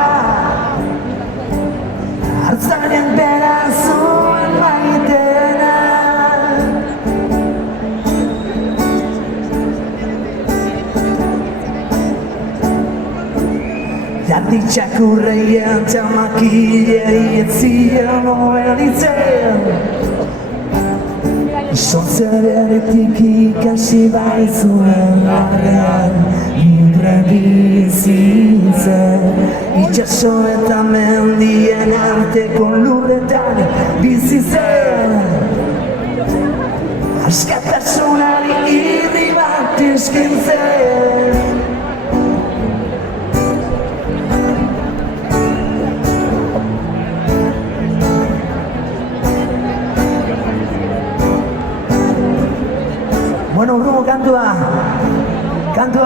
Hartzaren bera zuen maitena Jardi txakurreia eta makileri ez ziren obeditzen Sortzeretik ikasi bai zuen arrean libre bizitzen Itxaso eta mendien arteko lurretan bizi zen Askatasunari irri bat eskintzen Bueno, urrumo kantua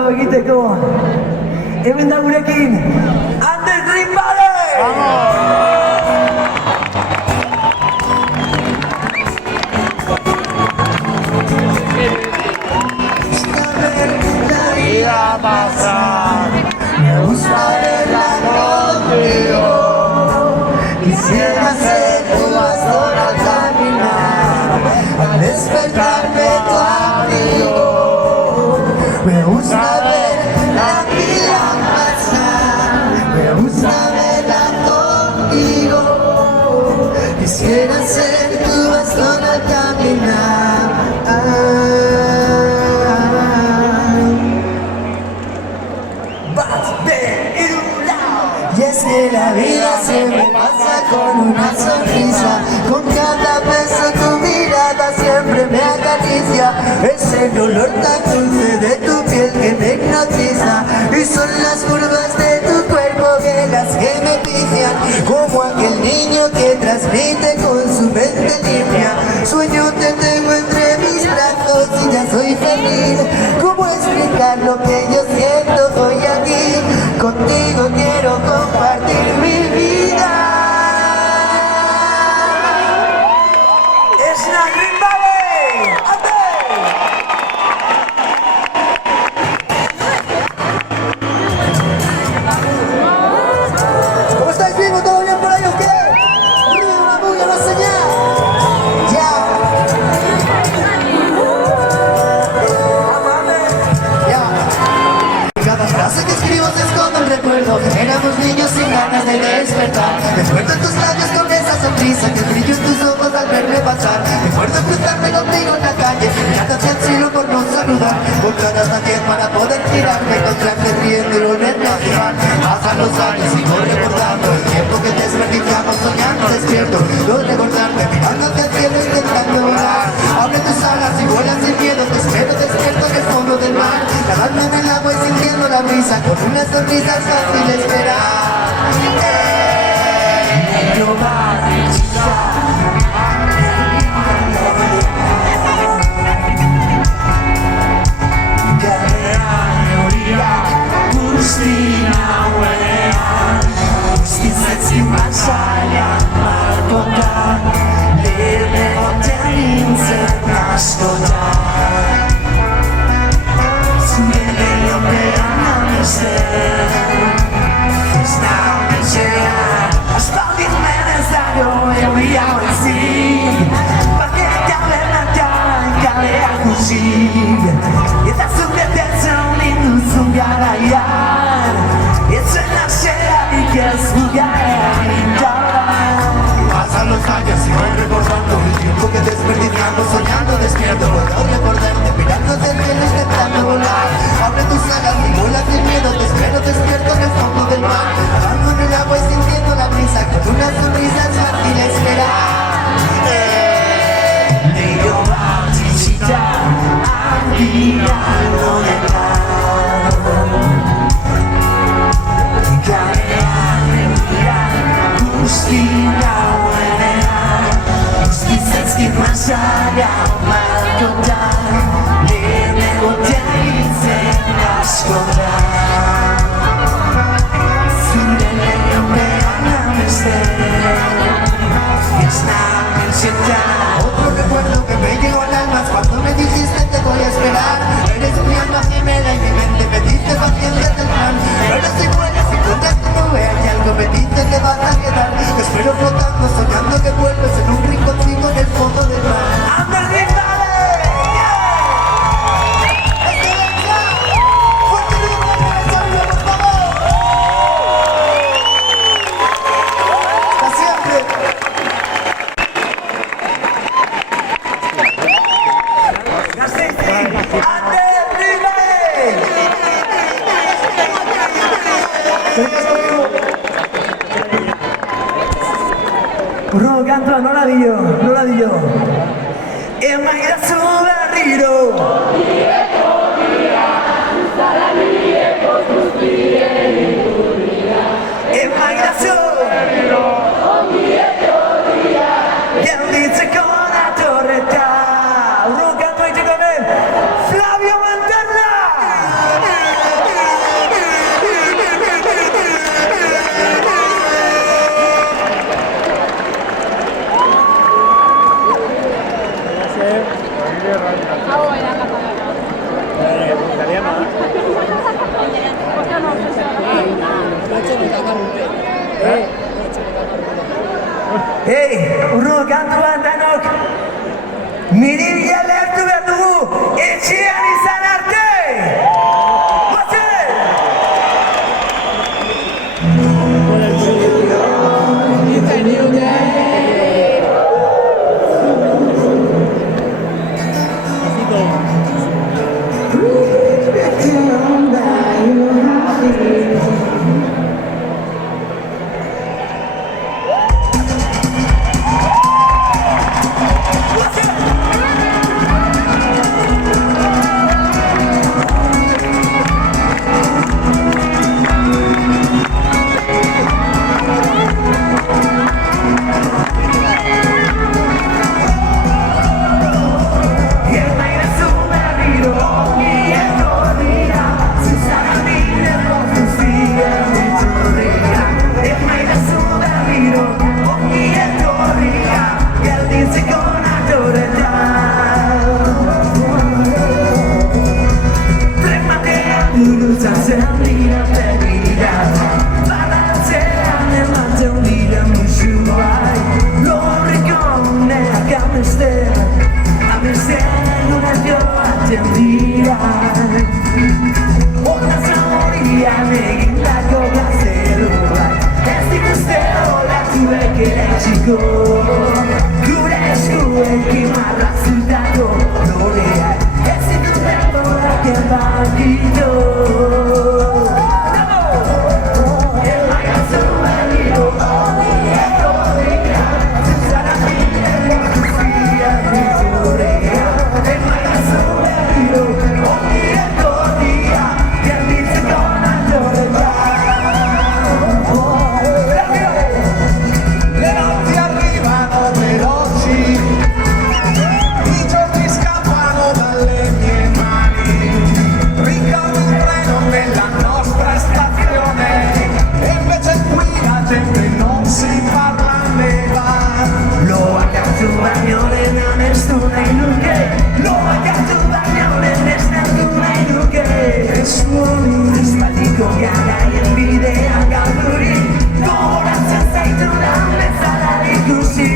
begiteko hemen da gurekin Ander Drimbale! La vida pasa, me gusta verla contigo Quisiera ser tu bastón al caminar Al despertarme tu amigo Me gusta ver la vida pasar Me gusta verla contigo Quisiera ser tu bastón al caminar Bat de un lado Y es que la vida se me pasa con una sonrisa. Con cada beso tu mirada siempre me acaricia. Es el olor tan dulce de tu piel que me hipnotiza. Y son las curvas de tu cuerpo que las que me pician. Como aquel niño que transmite con su mente limpia. Sueño te tengo entre mis brazos y ya soy feliz. ¿Cómo explicar lo que yo siento hoy aquí? Contigo quiero compartir mi vida. Es la Green Valley. ¿Cómo estáis, vivo? ¿Todo bien por ahí o qué? Ruido, una bulla, una señal. Ya. Cada frase que escribo se esconde un recuerdo. Éramos niños sin ganas de despertar. Recuerdo en tus labios con esa sonrisa que brilló en tus ojos al verme pasar. Recuerdo cruzarme contigo en la calle, mirando hacia el cielo por no saludar. Con ganas también para poder tirarme, encontrarte riendo y volverme a llevar. Pasan los años y sigo recordando el tiempo que desperdiciamos soñando despierto. No recordarte, mirando hacia el cielo intentando volar. Abre tus alas y vuelas sin miedo. Te espero despierto en el fondo del mar, nadando en el agua y sintiendo la brisa. Con una sonrisa es fácil esperar. Pasan los años y voy recordando el tiempo que desperdiciamos soñando despierto. Puedo recordarte mirando hacia el cielo intentando volar. Abre tus alas y vuela sin miedo. Te espero despierto en el fondo del mar, nadando en el agua y sintiendo la brisa. Con una sonrisa es fácil esperar. Otro recuerdo que me llegó al alma es cuando me dijiste te voy a esperar. Eres mi alma gemela y mi mente me dice paciente del plan. Pero si vuelas y tocas tu nube hay algo me dice que vas a quedar. Te espero flotando soñando que vuelves en un rinconcito en el fondo del mar. Urrungo kantua nola dio? Emaidazu berriro. Emaidazu berriro. Gelditzeko datorreta. Urrungo kantua itxeko ben, Flavio Manterna! Hey, urrungo kantuan danok niri bila lehertu behar dugu etxean izan arte! Bazen! eraitziko gure eskuekin marrazutako loreak ezin duten borak ebakitu. Emaiatzu berriro horiek horria zuzara mire guztiak diturea. Emaiatzu berriro horiek horria gelditzeko natureta. Le notti arrivano veloci, i giorni scappano dalle mie mani, ricordo il treno nella nostra stazione, e invece qui la gente non si parla ne va. Lo akatu baino lehen ez du nahi nuke, lo akatu baino lehen ez du nahi nuke. Aspaldiko garaien bidean gauduri, gogoratzen zaitudan bezala ikusi.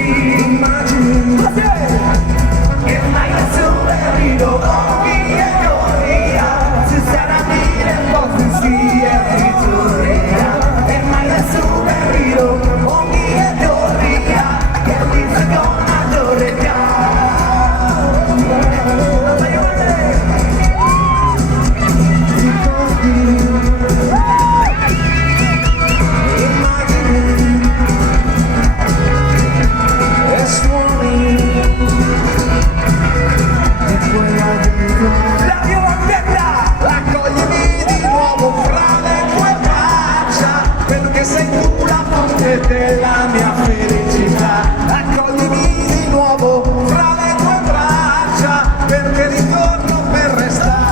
Emaiatzu berriro ongi etorria, zuzara nire poz guztiak iturria. Emaiatzu berriro ongi etorria, gelditzeko natureka. La mia bandera, accoglimi di nuovo fra le tue braccia, perché sei tu la fonte della mia felicità. Accoglimi di nuovo fra le tue braccia, perché ritorno per restare.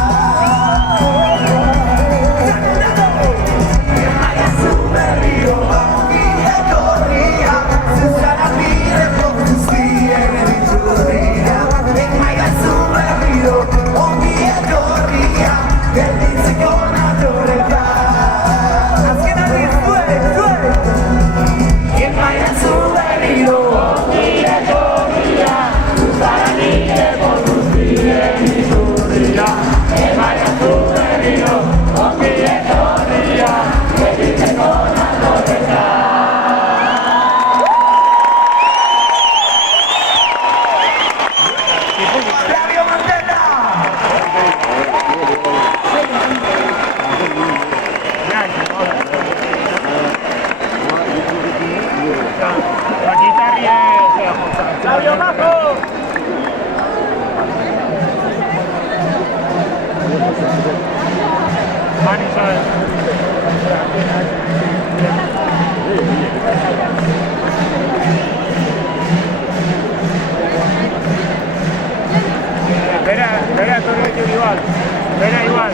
Emaiatzu berriro ongi etorria, zuzara nire poz guztiak iturria. Emaiatzu berriro ongi etorria, gelditzeko natureta. Azken aldiz zuen! Emaiatzu berriro ongi etorria, zuzara nire poz guztiak iturria. Emaiatzu berriro ongi etorria, gelditzeko natureta. Flavio Mandela! La chitarra es Flavio Mazo. Mani Verá, todo igual. Verá igual.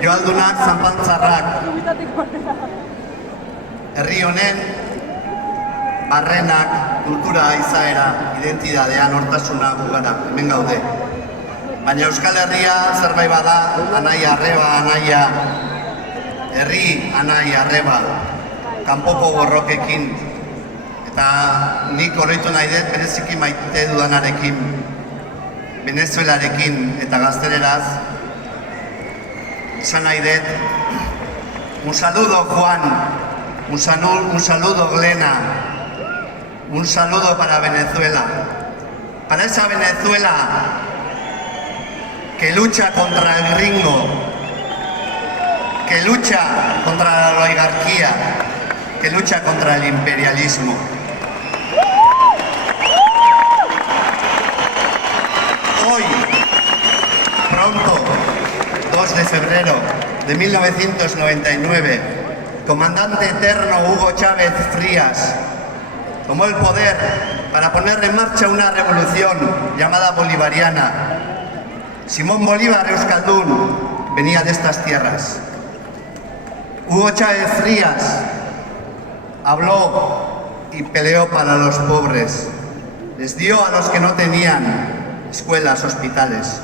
Joaldunak zanpantzarrak herri honen barrenak, kultura, izaera, identidadea, nortasuna gugara, hemen gaude. Baina Euskal Herria zerbait bada, anaia arreba, anaia, herri anaia arreba, kanpoko borrokekin, eta nik oroitu nahi dut bereziki maite dudanarekin, Venezuelarekin eta gazteleraz, esan nahi dut, un saludo Juan, un saludo Glena, un saludo para Venezuela, para esa Venezuela que lucha contra el gringo, que lucha contra la oligarquía, que lucha contra el imperialismo. Hoy, pronto, 2 de febrero de 1999, comandante eterno Hugo Chávez Frías tomó el poder para poner en marcha una revolución llamada bolivariana. Simón Bolívar Euskaldun venía de estas tierras. Hugo Chávez Frías habló y peleó para los pobres. Les dio a los que no tenían escuelas, hospitales.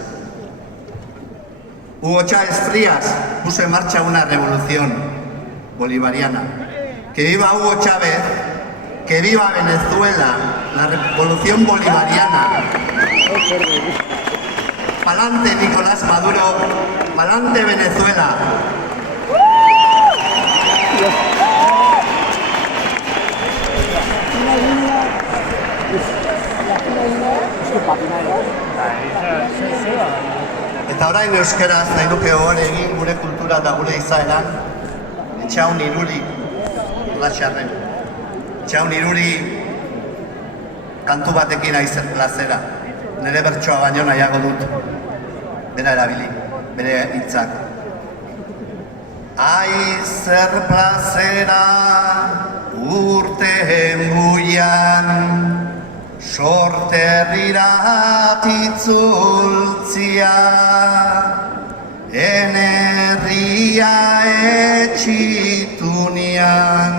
Hugo Chávez Frías puso en marcha una revolución bolivariana. ¡Que viva Hugo Chávez! ¡Que viva Venezuela! La revolución bolivariana. ¡Pa'lante Nicolás Maduro! ¡Pa'lante Venezuela! Eta orain euskeraz nahi duke hor egin gure kultura eta gure izaeran Etxaun Iruri Latxarren. Etxaun Iruri kantu batekin aizen plazera. Nire bertsoa baino nahiago dut. Bera erabili, bere hitzak. Aizer plazera urteen buian sorterrirat itzultzia, enerria etxitunian,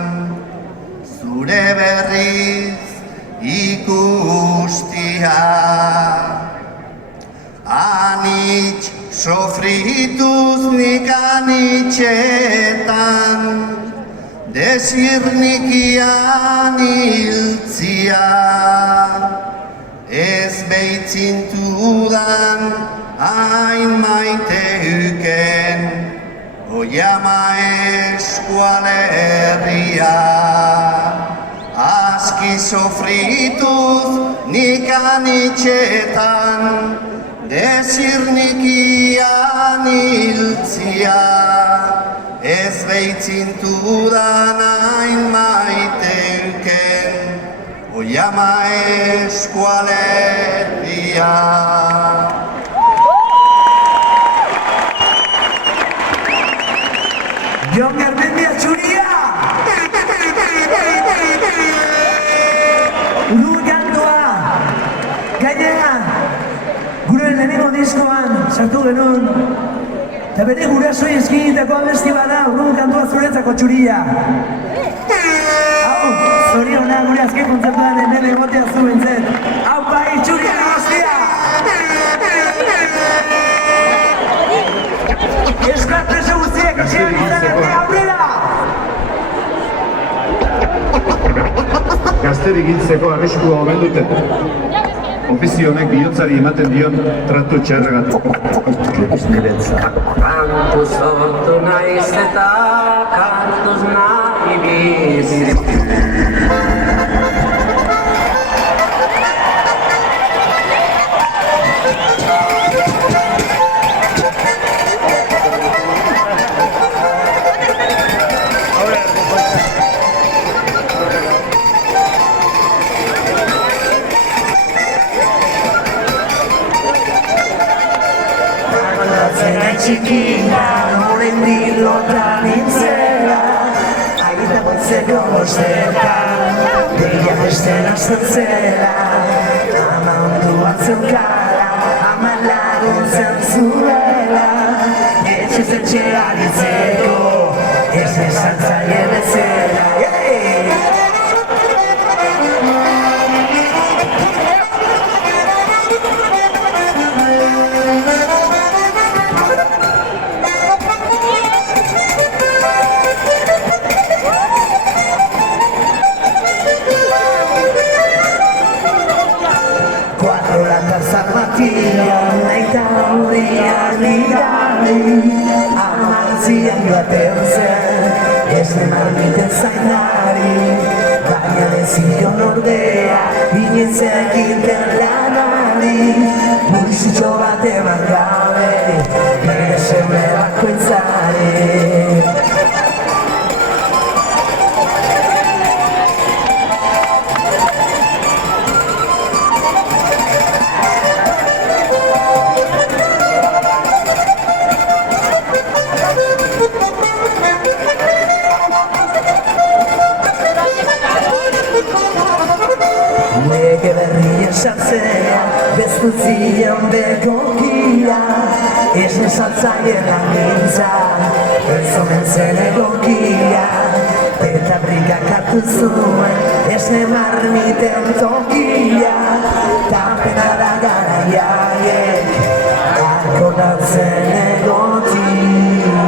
zure berriz ikustia. Anitz sofrituz nik anitxetan, desirnikian hiltzia, ez beitzintudan hain maite uken, oiama eskualerria. Aski sofrituz nik anitxetan, desirnikian hiltzia, ez beitzintudan hain maiteuken, oiama eskualerria. Jon Garmendia Txuria! Udu kantua! Gainera, gure lehenengo diskoan sartu genuen, eta bere gurasoi eskinitako abesti bada, Udu kantua zuretzako Txuria. Hau, zoriona gure azken kontzertuan hemen egotea zuen zen. Hau bai, Txuria guztia! Euskal preso guztiek etxean izan aurrera! Gazterik hiltzeko arriskua omen dute. Ofizio honek bihotzari ematen dion tratu txarragatik. Kantuz sortu naiz eta kantuz nahi bizi. Txikina, noren dilotan nintzela, aita goitzeko bostetan, deia besten hasten zela, ama onduan zeukala, ama laguntzen zuela, etxez etxe aritzeko, ez esantzaile bezala. mattina nei taurian idali Amazian joaten zen esne marmiten zainari baina dezion ordea inezek irten lanari Murizitxo bat eman gabe nire seme bakoitzari Lege berrien sartzea, bezputzian begokia Esne saltzaien langintza, ez omen zen egokia Eta brigak hartu zuen, esne marmiten tokia Tapena da garaiaiek, akordatzen egotia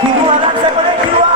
Kingua dantza kolektiboa!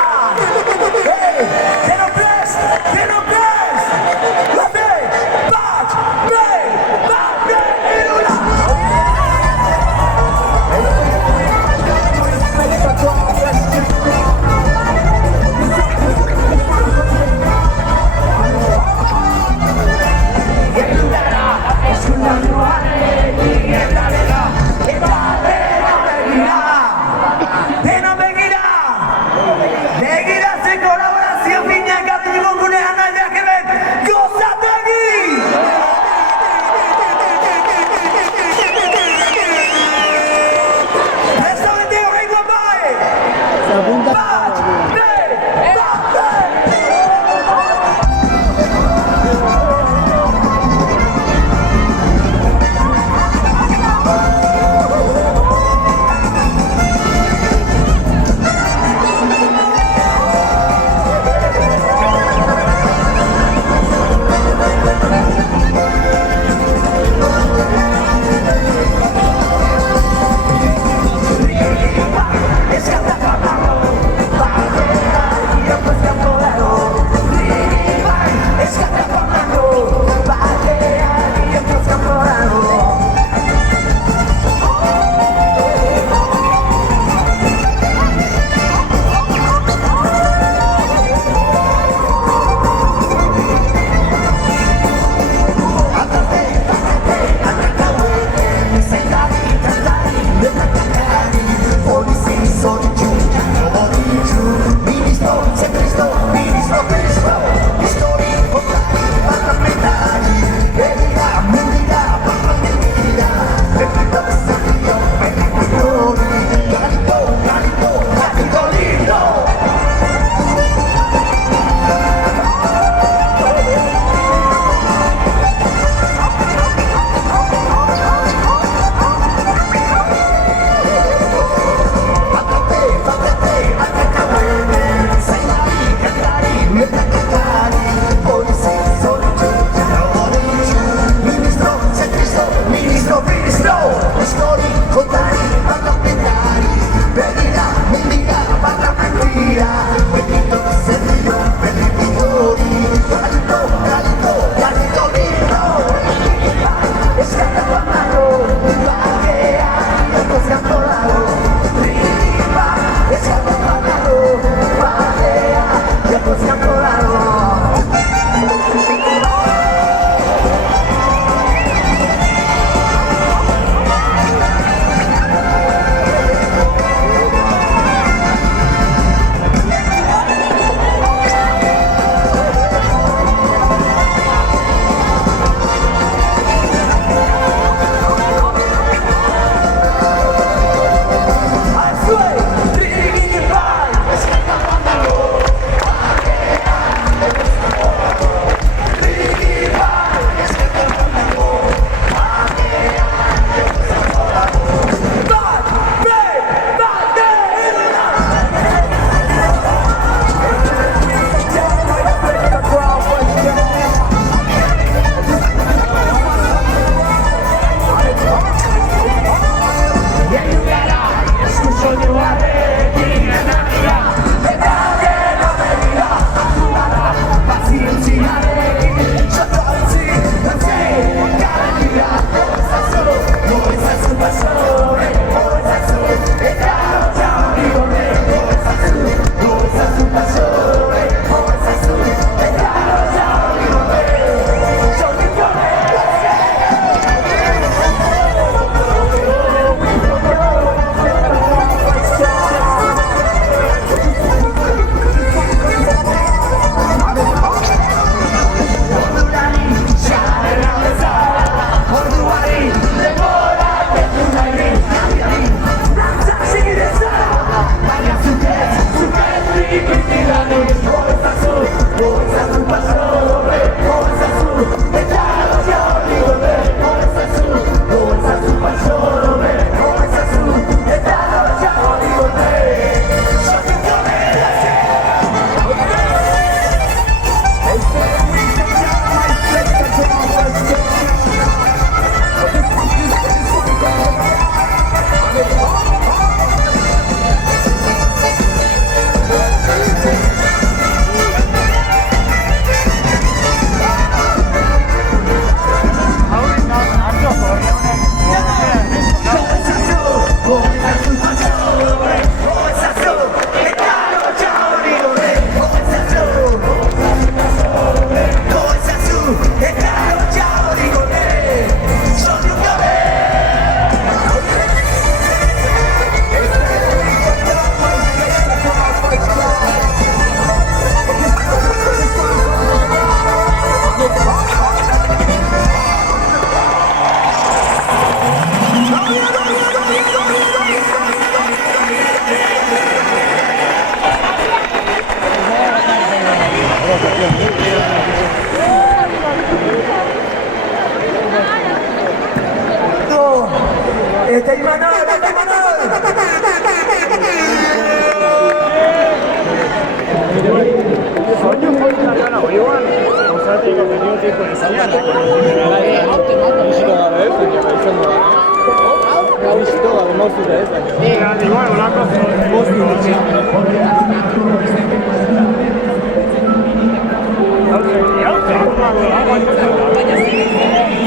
Igual, olako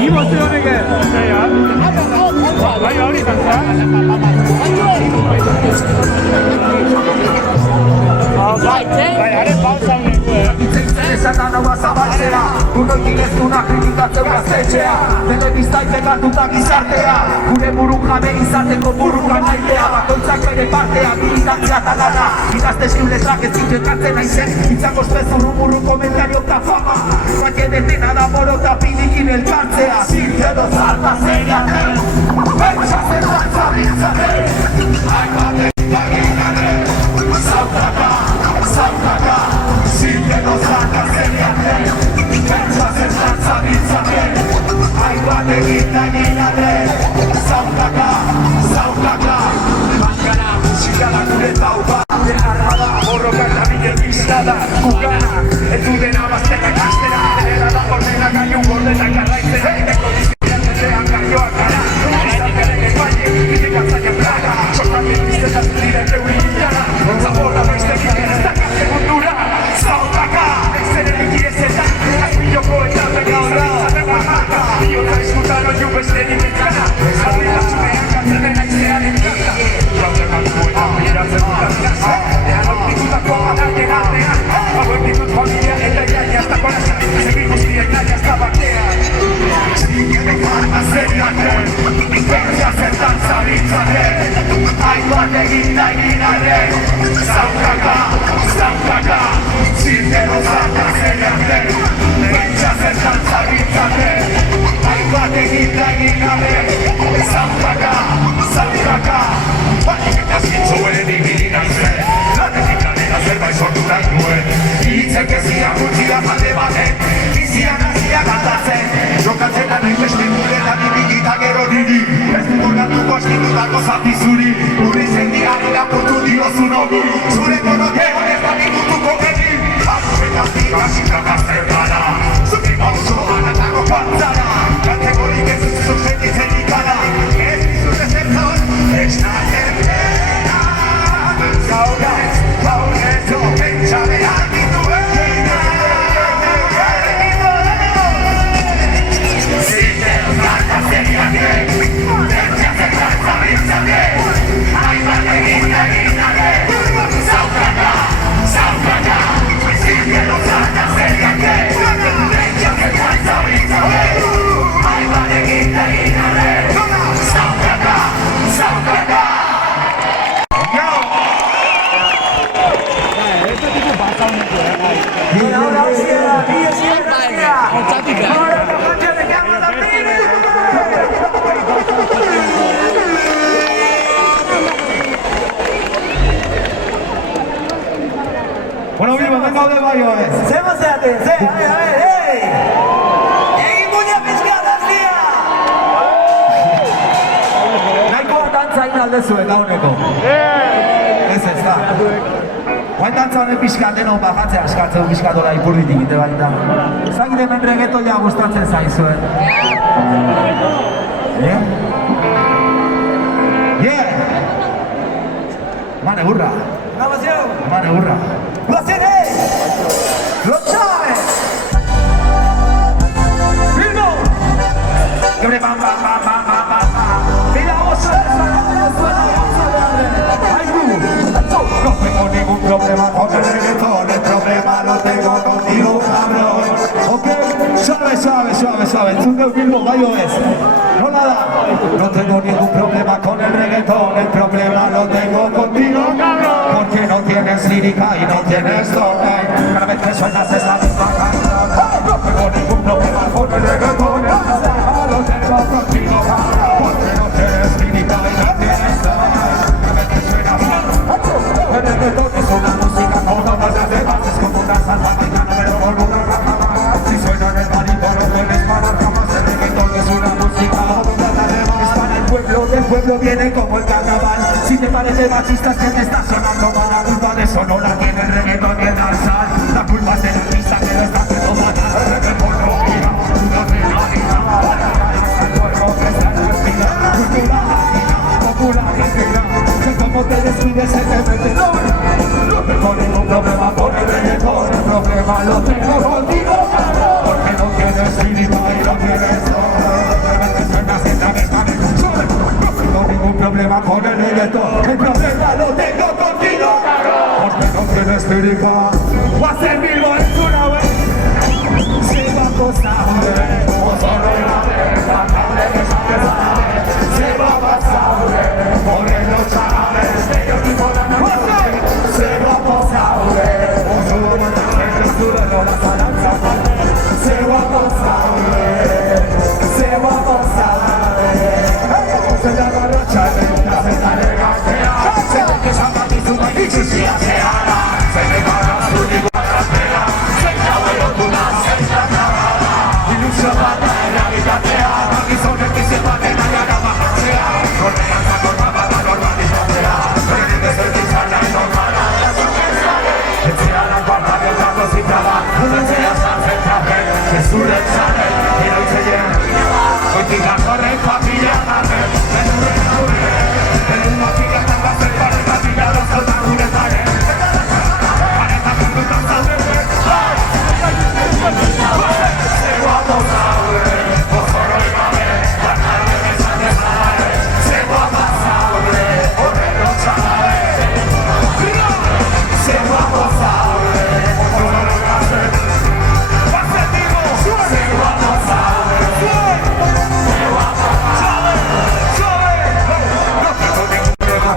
Imozio honek ez? Bai, hori zantza? Bai, haren pausa honek, Esan nagoa zabaltzea, unoikin ez duna kritikatzen gaztetxea. Telebiztai pegatuta gizartea, gure buru jabe izateko buruka maitea. Bakoitzak bere partea, militantzia eta gana. Idazte eskriuletak ez ditekatzen aizen, itzango espezurru buru komentario eta fama. Baina detena da moro eta pinikin elkartzea. Zintero zarta zeiaten, pentsatzen dantza bintzaten. Aipatek baginaten, zautaka, zautaka. Zintero zarta zeiaten, pentsatzen dantza bintzaten. Aipatek baginaten, zautaka, zautaka. Bankara, musikala gure taupa. Armada, borroka eta bide piztada. Gugana, ez du dena baztena ikastera. Denera da gordena gainu gordetak garraitzera. Eteko dizkiatzen gaioak gara. Izateren espainik, kritikatzaiek plaga. Sotakien biztetan diren geuri gitara. Zaborra bestekin ez dakatzen mundura. Zautaka, ezeren ikiezetan. Azpilloko eta beka horra. Zaten barraka, biota eskutan oiu besterik ikana. Arriba zurean katzenen aizearen kanta. Gauden alduena, biratzen dutan jasa. Ean optitutako anaien artean. Hauek ditut familia eta iaia hasta corazan. Segui guztien naia hasta batean. Zikero farma zeriaten, berria zertan zabitzaten. Aibat egin da eginaren, zaukaka, zaukaka. Zikero farma zeriaten, berria zertan zabitzaten. Aibat egin da eginaren, zaukaka, zaukaka. Batik eta zintzoen ibili naizen, lanetik lanera zerbait sortu nahi nuen. Hitzek eziak gutxia alde baten, bizian hasia kantatzen. Jokatzen da nahi beste guretan ibikita gero niri. Ez dugu nartuko eskindutako zati zuri. Urri zendiari lapurtu diozun ogu. Zure monoteo ez da minutuko geni. Arruetatik asikakazten gara. Zuki mauzoan atako kantzara. Kategorik ez zuzuk zenitzen ikara. Ez dizut ezertzon, ez nahen pena. Gaur ez, jo pentsa behar dituen. Zintero zarta zeriaten, pentsa zertan zabitzaten. Aibat egin da eginaren, zaukaka, zaukaka. Zintero zarta zeriaten, pentsa zertan zabitzaten. Aibat egin da eginaren, zaukaka, zaukaka. Bueno, vivo, vengo de Baioes. Zema zeaten, ze, a ver, hey! Egin muña pizkadas, tia! Nahiko bat antza egin aldezuek gauneko. Ez da. Guain dantza honen pixkat denon bajatzea askatzen pixkatola ipurditik ite baita. Zagin hemen reggaetoia gustatzen zaizuen. Mane burra. Mane burra. ¡Lo tienes! ¡Lo sabes! ¡Firmo! ¡Que me bam, bam, bam, bam, bam, bam! ¡Mira, vos a ¡ay, tú! No tengo ningún problema con el reggaetón, el problema lo tengo contigo, cabrón. Ok, suave, entzun Bilbo Baioes. No nada, no tengo ningún problema con el reggaetón, el problema lo tengo contigo, cabrón. Porque no tienes lírica y no tienes toque. Cada vez que suenas es la misma canción. No tengo ningún problema con el reggaetón, el problema lo tengo contigo, cabrón. Porque no tienes lírica y no tienes toque. Cada vez que suenas el reggaetón es una música con todas las demás. Es como una salsa africana pero con una rama más. Si suena en el marito no puedes parar jamás. El reggaetón es una música con todas las demás. Es para el pueblo, del pueblo viene como el carnaval. Si te parece machista es que te está sonando mal. La culpa de eso no la tiene el reggaetón ni el danzal. La culpa es del artista que lo está haciendo mal. El reggaetón no gira.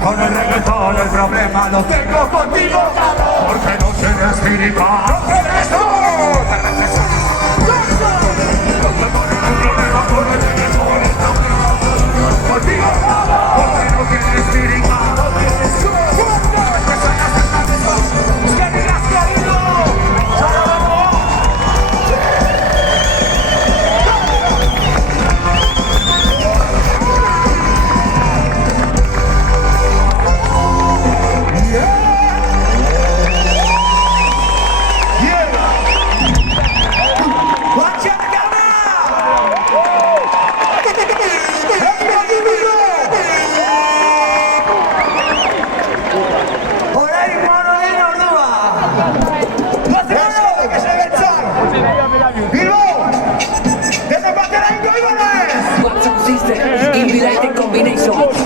Con el reggaetón el problema lo tengo contigo, porque no tienes lírica, no tienes tú. Contigo, porque no tienes lírica, no tienes tú. ¡Que digas querido!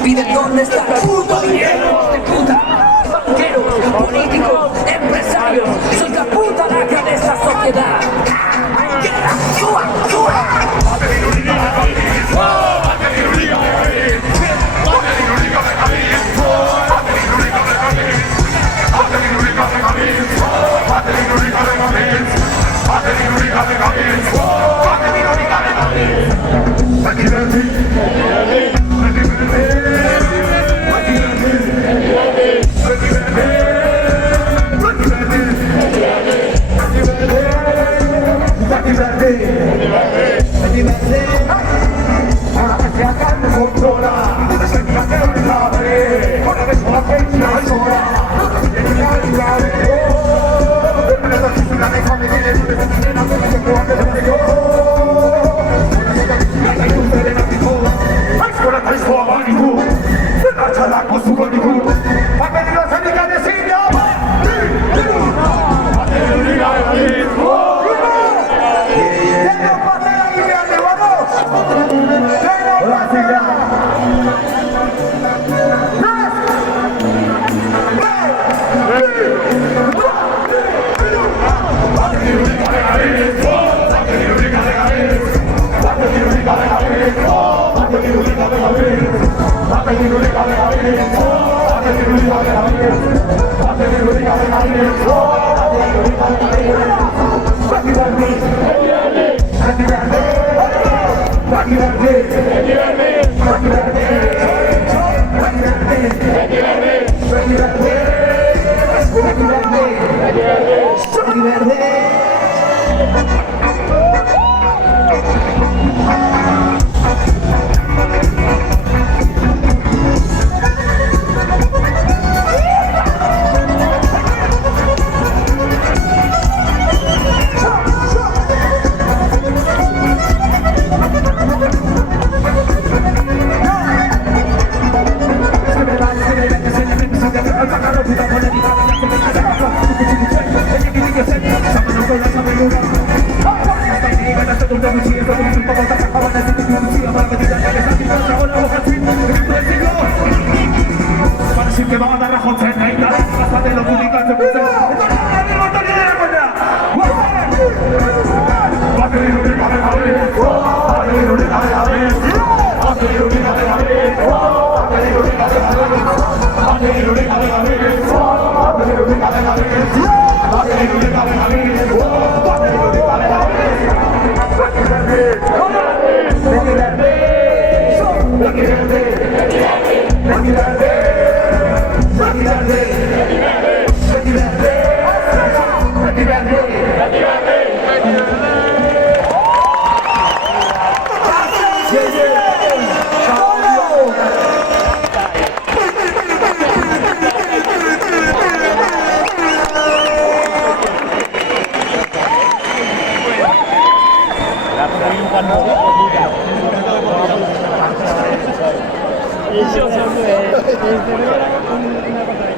Pide dónde está el puto dinero de puta. Banqueros, políticos, empresarios, soy la puta lacra de esta sociedad. ¡Sua! ¡Vamos!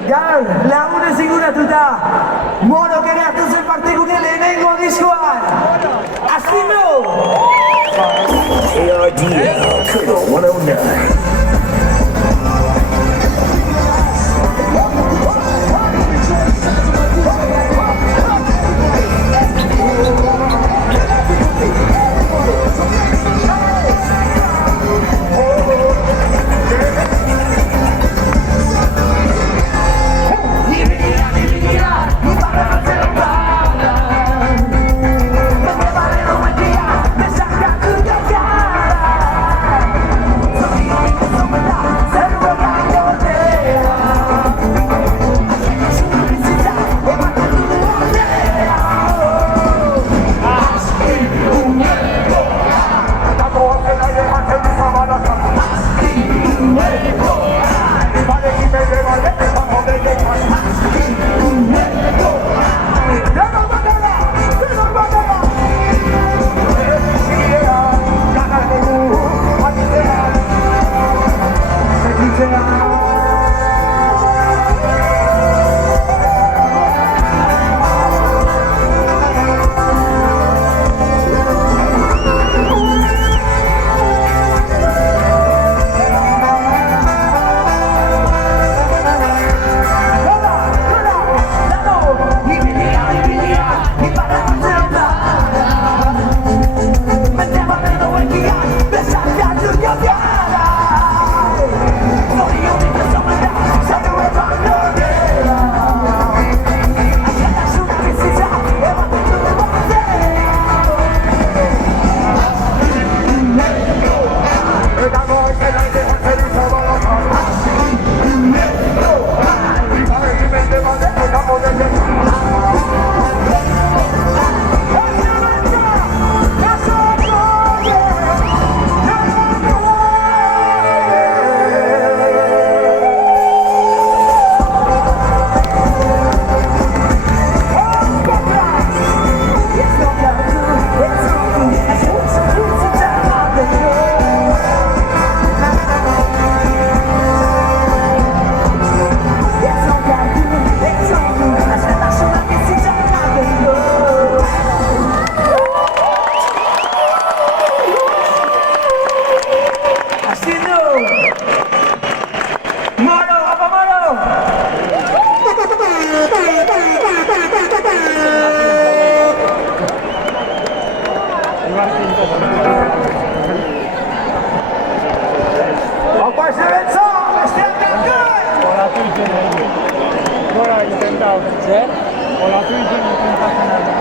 Gaur, lagunez inguratuta, Morok ere hartu zen parte gure lehenengo diskoan. Azpindo! ARDL, Code 109.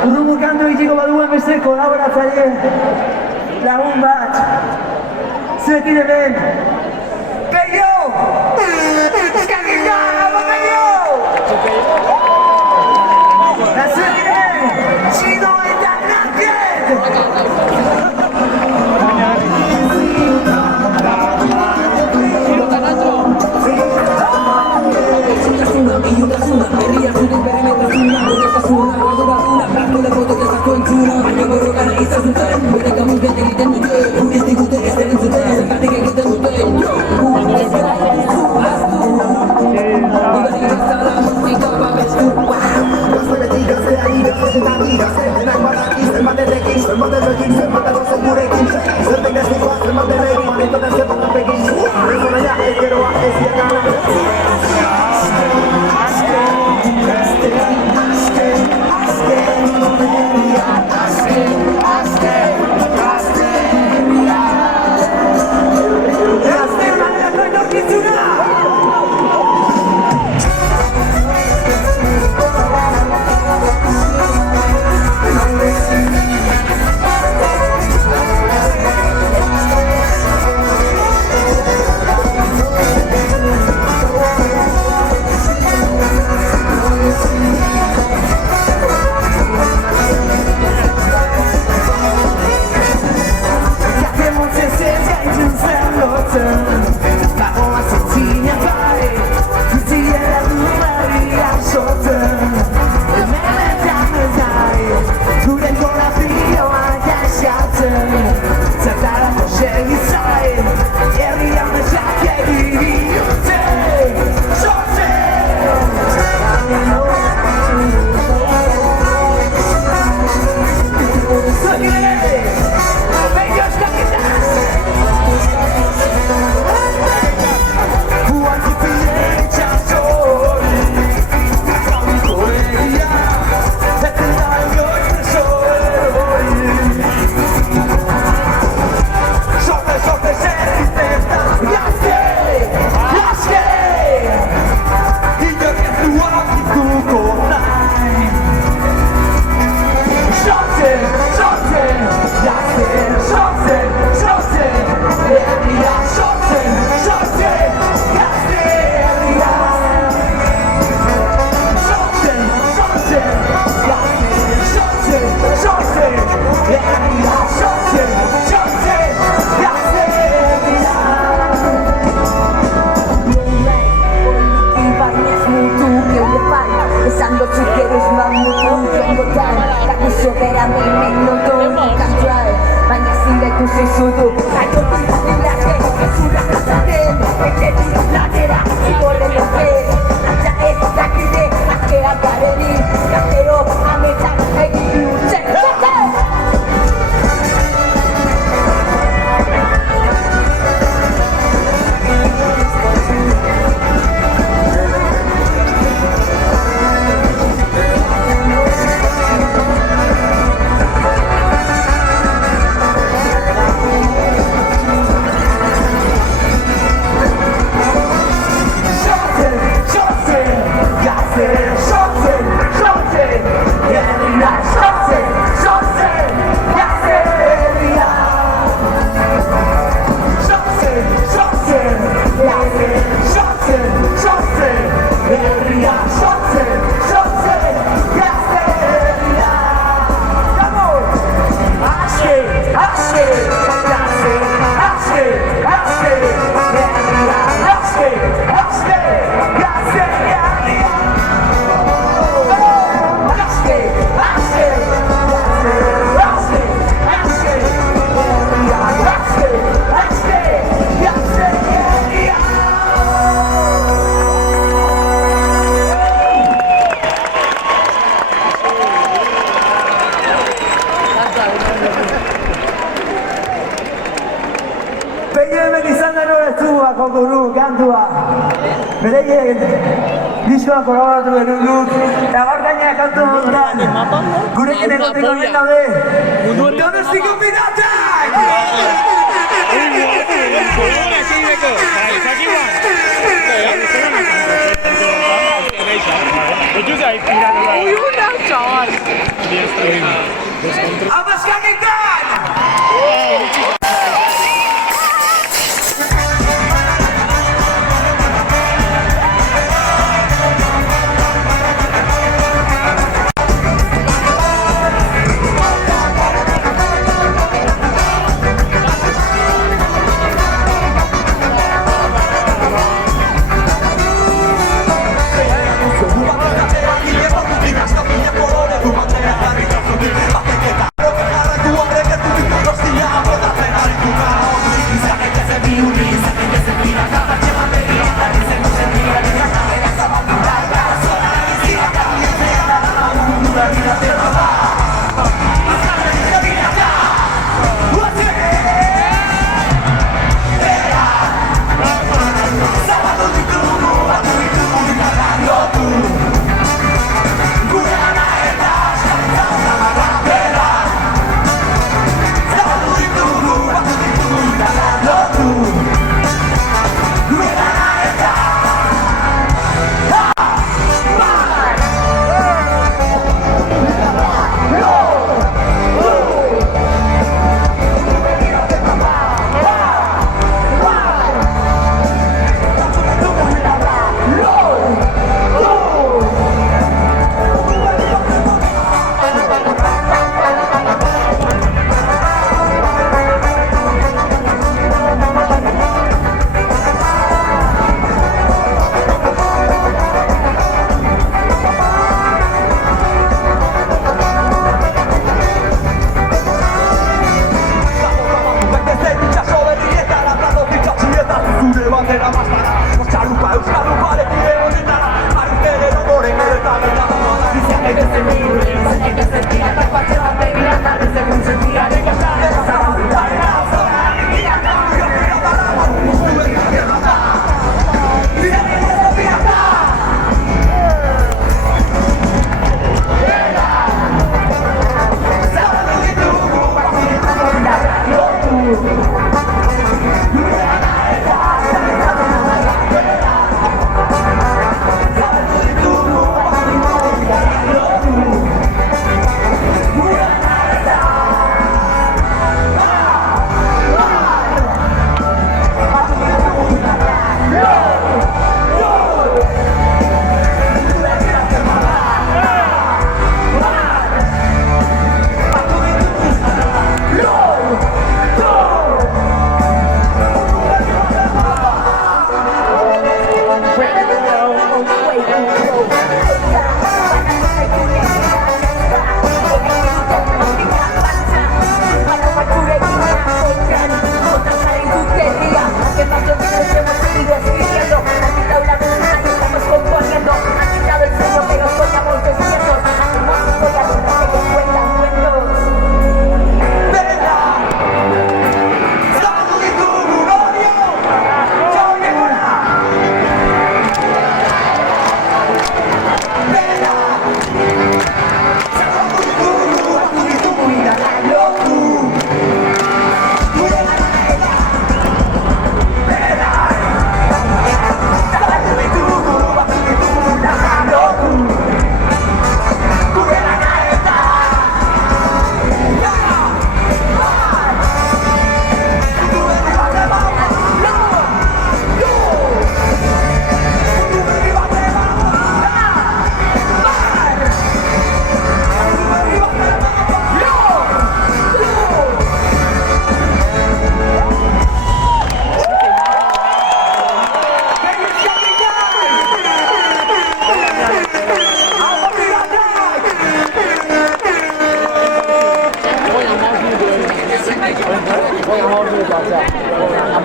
Urrubu kantu itxiko baduen beste kolaboratzaile lagun bat. Zuekin hemen. Peio! Eskakita! Peio! Eta zuekin hemen. Txino eta Raket! ikusi zutu Zainotik nilake, ezura kazaten Etetik lanera, igorre lope Antza ez dakite, askean gareni Gaztero, ametak, egin bihurtzen Diskoan kolaboratu genuen guk, eta gaur gaina kantu honetan gurekin egoteko hemen daude Donostiko Piratak! Abascaketan!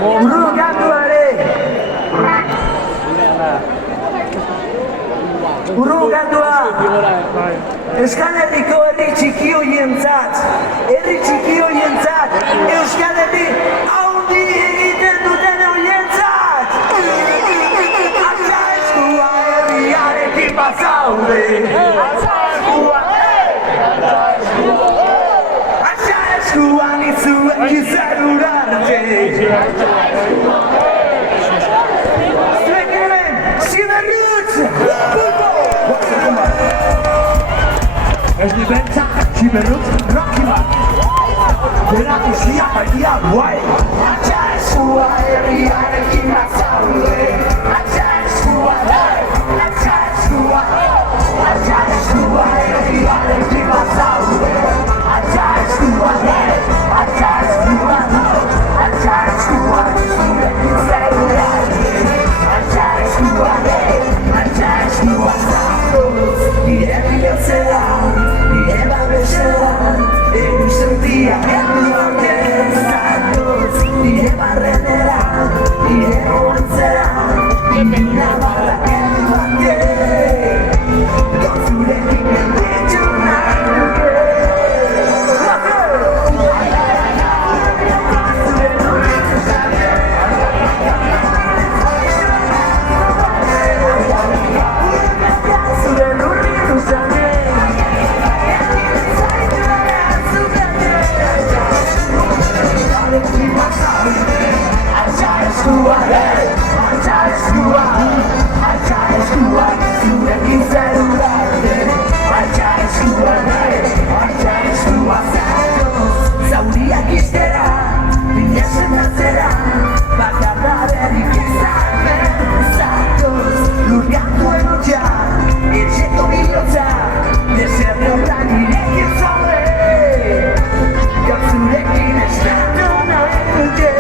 Urrulo kantuare! Urrulo kantua! Euskal Herriko herri txiki horientzat, Euskal Herri haundi egiten duten horientzat! Atxa eskua herriarekin bazaude! Atxa eskua nizuen gizarura arte! Zuek hemen, Ziberrutz! Ez di bentsa, Ziberrutz, Rocky bat! Berak izia baitia guai! Atxa eskua herriarekin bazaude! Atxa eskua herriarekin bazaude! Atxa eskua zurekin zerurarte! Atxa eskua zaude! Nire bihotzera, nire babesera, egu sentia herri baten zatoz. Nire barrenera, nire oantzera, nire barra herri baten. Gozurekin gelditu nahi nuke. Zauriak iztera, bilasen atzera, bakarra berik izaten zatoz. Lurgantuen hotxa, etxeko bihotza, deserre horra nirekin zaude. Gaur zurekin estatu nahi nuke.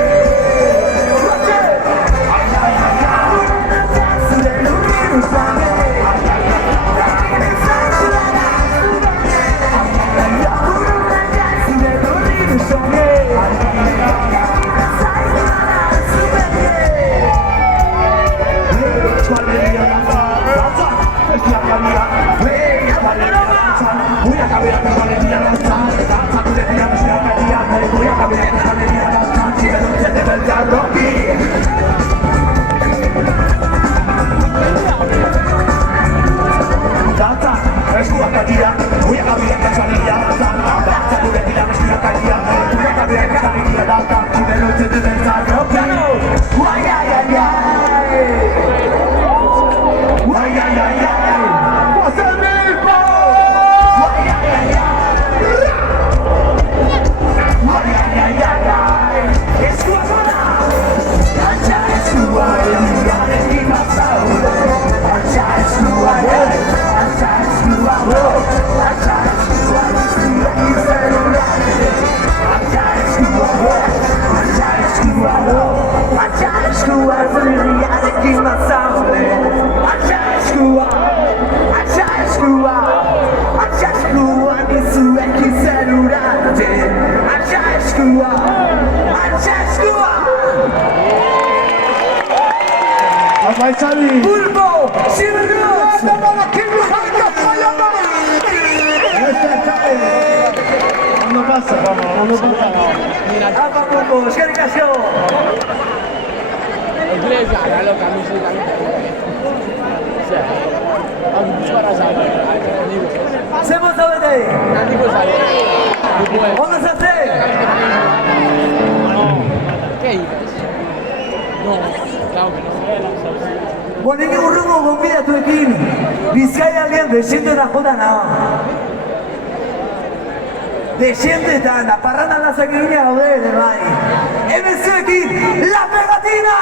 Zure lurrin uzane, Pulpo, Ziberrutz! Ondo pasa, ondo pasa. Apa Pulpo, eskerrik asko! Inglesa, lo camisi Zemo zaudete! Ondo zazte! ¿Qué dices? No, claro que no. Bonik urrungo gonbidatuekin Bizkaialdean desientetan jota nago. Desientetan, aparran aldazak egina gaude ere bai. Hemen zuekin, La Pegatina!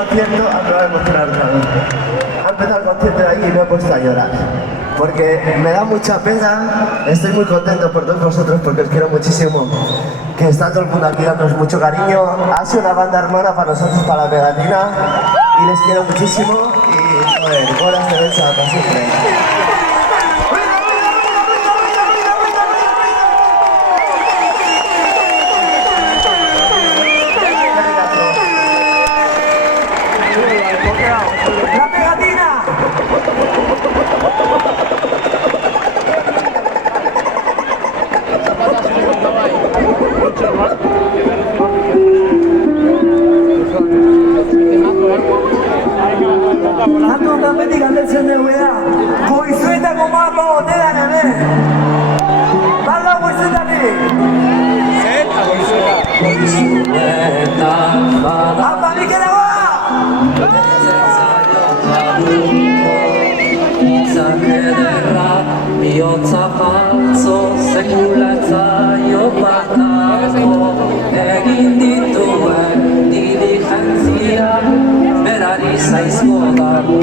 concierto, acabo de emocionar otra vez. Ha empezado el concierto de ahí y me he puesto a llorar. Porque me da mucha pena, estoy muy contento por todos vosotros porque os quiero muchísimo. Que está todo el mundo aquí dándonos mucho cariño. Ha sido una banda hermana para nosotros, para la Pegatina. Y les quiero muchísimo y, joder, horas de danza para siempre. ¡La Pegatina! Tanto también digan de seguridad. Goizueta con Marlo, te dan a ver. Marlo, Goizueta, ¡apa, mi que la va! Bihotza falso sekulatzaio batako egin dituen diligentzia berari zaizko dago.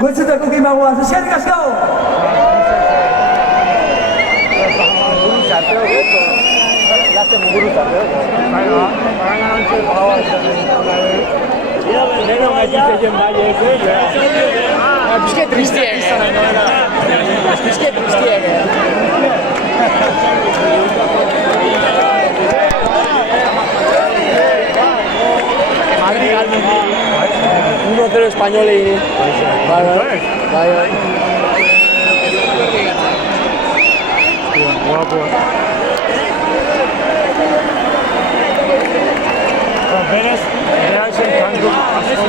Goizuetako kimagoa, eskerrik asko! Bizke tristiek. Bizke tristiek. Madrid galdu. 1-0 españolei. Bai. Guapo. Berez, eraxen kantu asko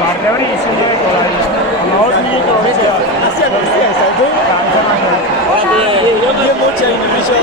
parte hori izan dut amagoz minutu horretzea haziak guztia ez dut yo motxa indonesia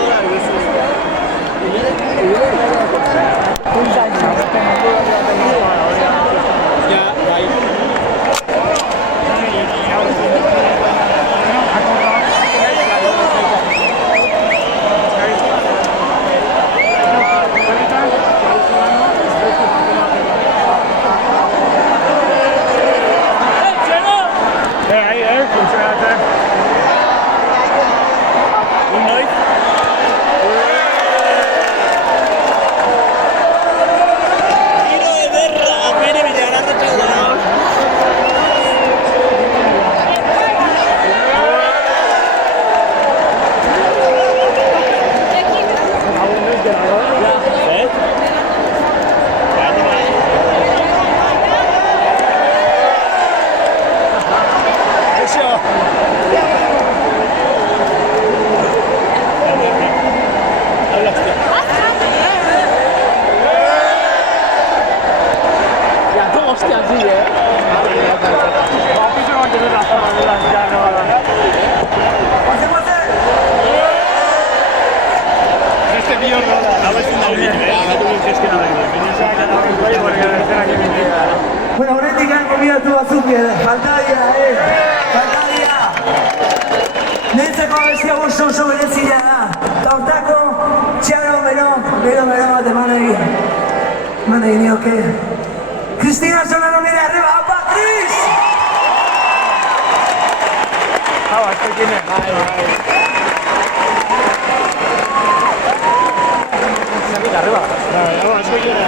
Bueno, horretik gonbidatu batzuk faltadia, faltadia! Nentzeko abestia oso berezia da. Eta hortako, txaro bero bat eman egin nioke. Cristina Solano nire arriba, haupa, Cris! Hau, aztekine. Zakit arriba. Hau, aztekine.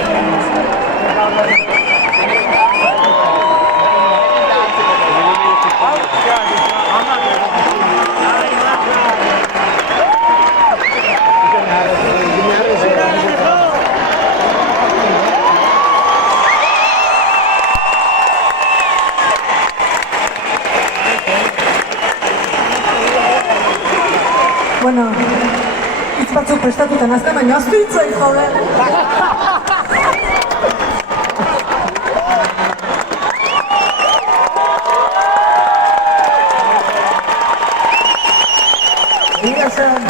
Bueno, hitz batzuk prestatuta nazka, baina aztu hitzai jaude. Egia zen,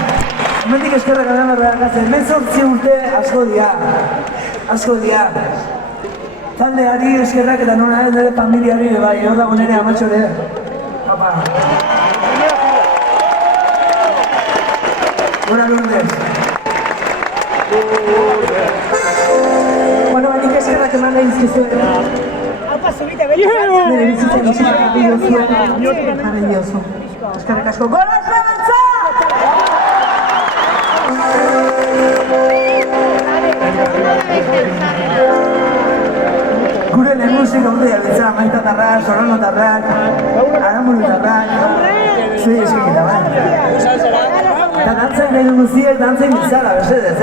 hemendik eskerrak adamarrakatzen, 18 urte asko dira. Taldeari eskerrak eta nona ez nire familiari, bai, hor dago nire amatxore. Papa. Buenas Lourdes. Bueno, banik eskerrak eman nahi izkizuet. Haupa, zubite, beti Nire bizitzen musika jarri diozu. Eskerrak asko. Gola Esperantza! Gure lehen musika urte jabitza, Maitatarrak, Soronotarrak, Aramurutarrak. Zui eskikita, bai. Eta dantzen nahi duguziek, dantzen bizala, besedez,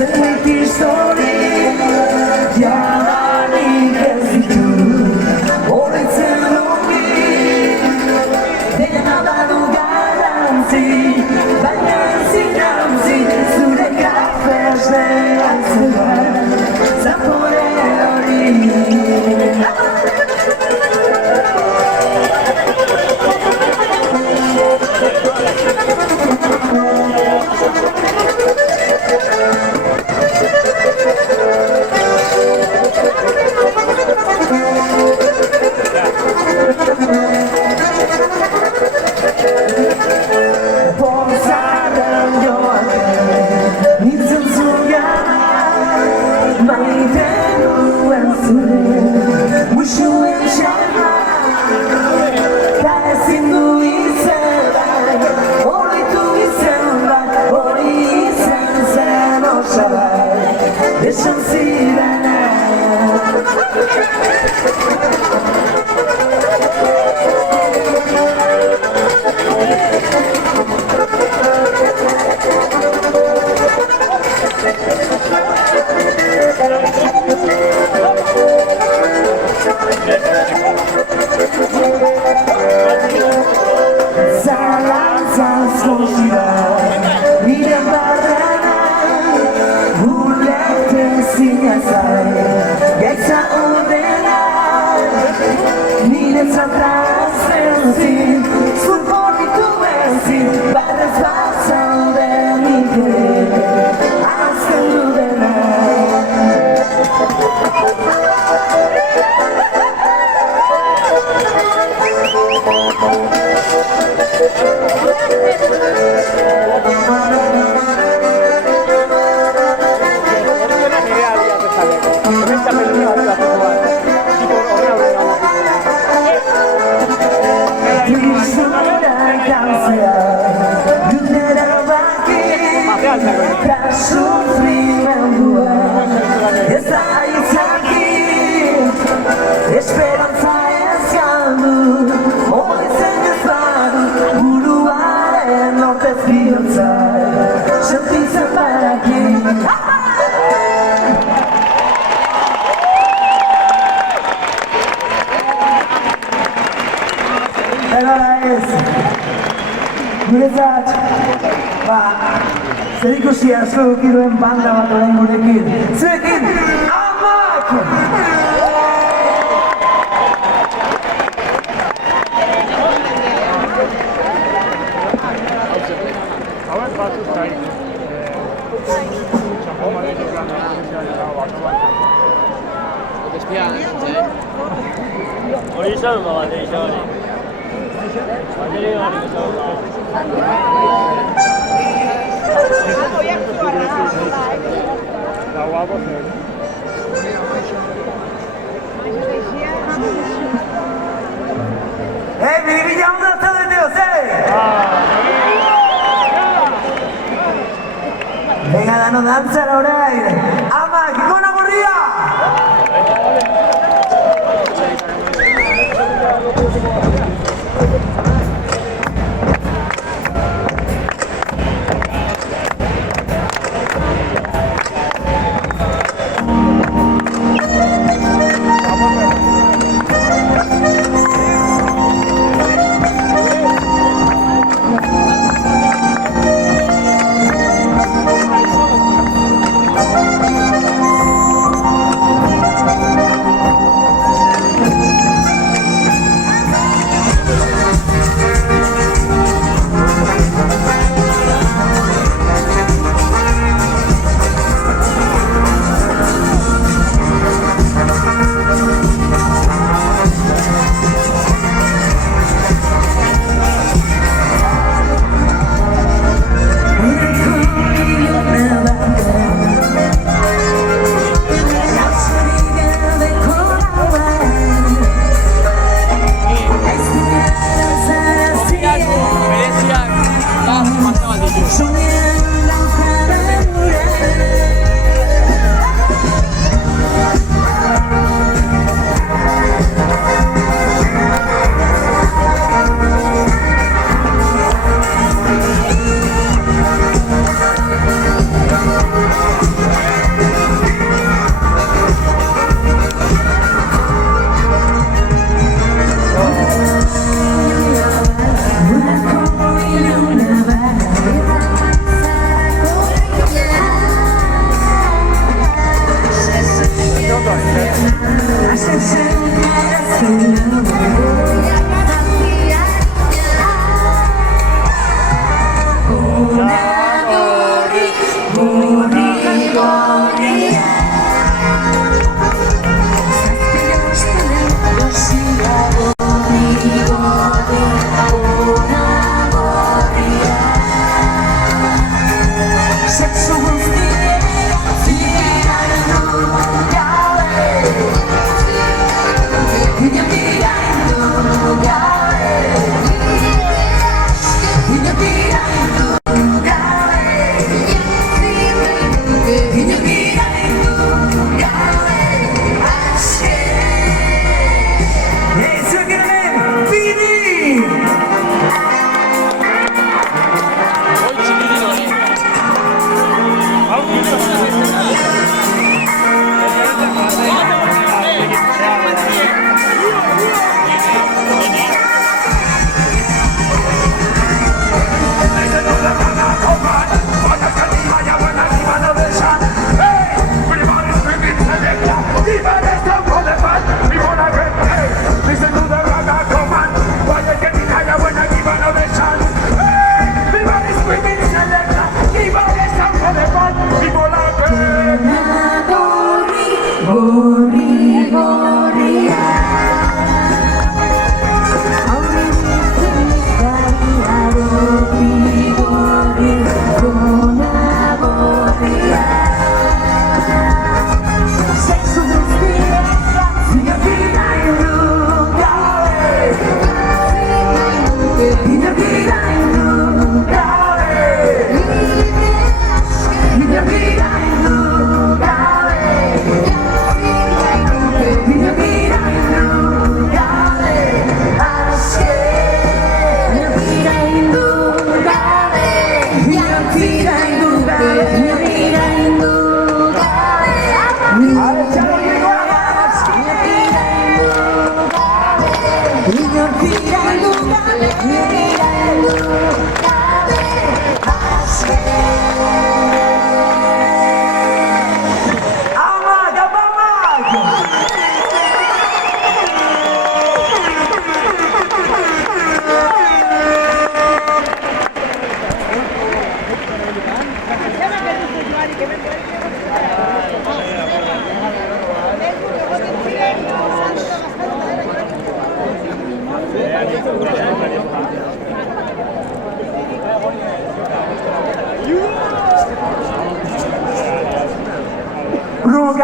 zenbait histori jadanik ez ditu horretzen dugi dena badu garrantzi baina ezin jantzi zure kafez behatzea zapore hori Pozaren joan nintzen zugan maiten duen zure musuen txarra zalantza askoz dira, nire barrena ulertezina zai, gaitza ordena, nire zatrazten zin, zurporritu ezin, barrez bat zauden nik azken dudena. Sufrimendua ez da aitzaki, esperantza ez galdu, oizen ez badu, buruaren ortez bihotza, sentitzen baraki. Egola ez, guretzat, zer ikusi asko dukiduen banda bat orain gurekin. Zuekin, Amak! Hauek batzuk zain, txampo manetik lan eta batu bat. Hori izan ba bat, izan hori. Bateri hori izan ba. La guapo zer. Biribila onda zaudeteo, zer? Venga, dano dantzara orain. Amak, ikona gorria!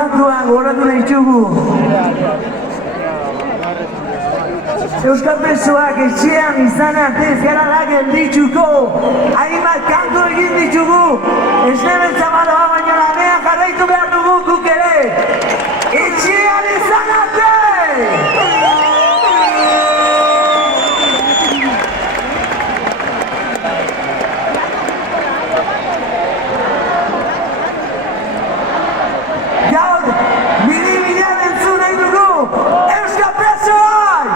kantuan goratu nahi txugu. Euskal presoak etxean izan arte ez gara lagen dituko. Hainbat kantu egin ditugu. Ez nebeltza baloa baina lanean jarraitu behar dugu guk ere. Etxean izan arte! Gaur, mili-milian entzun nahi dugu. Euskal presoak!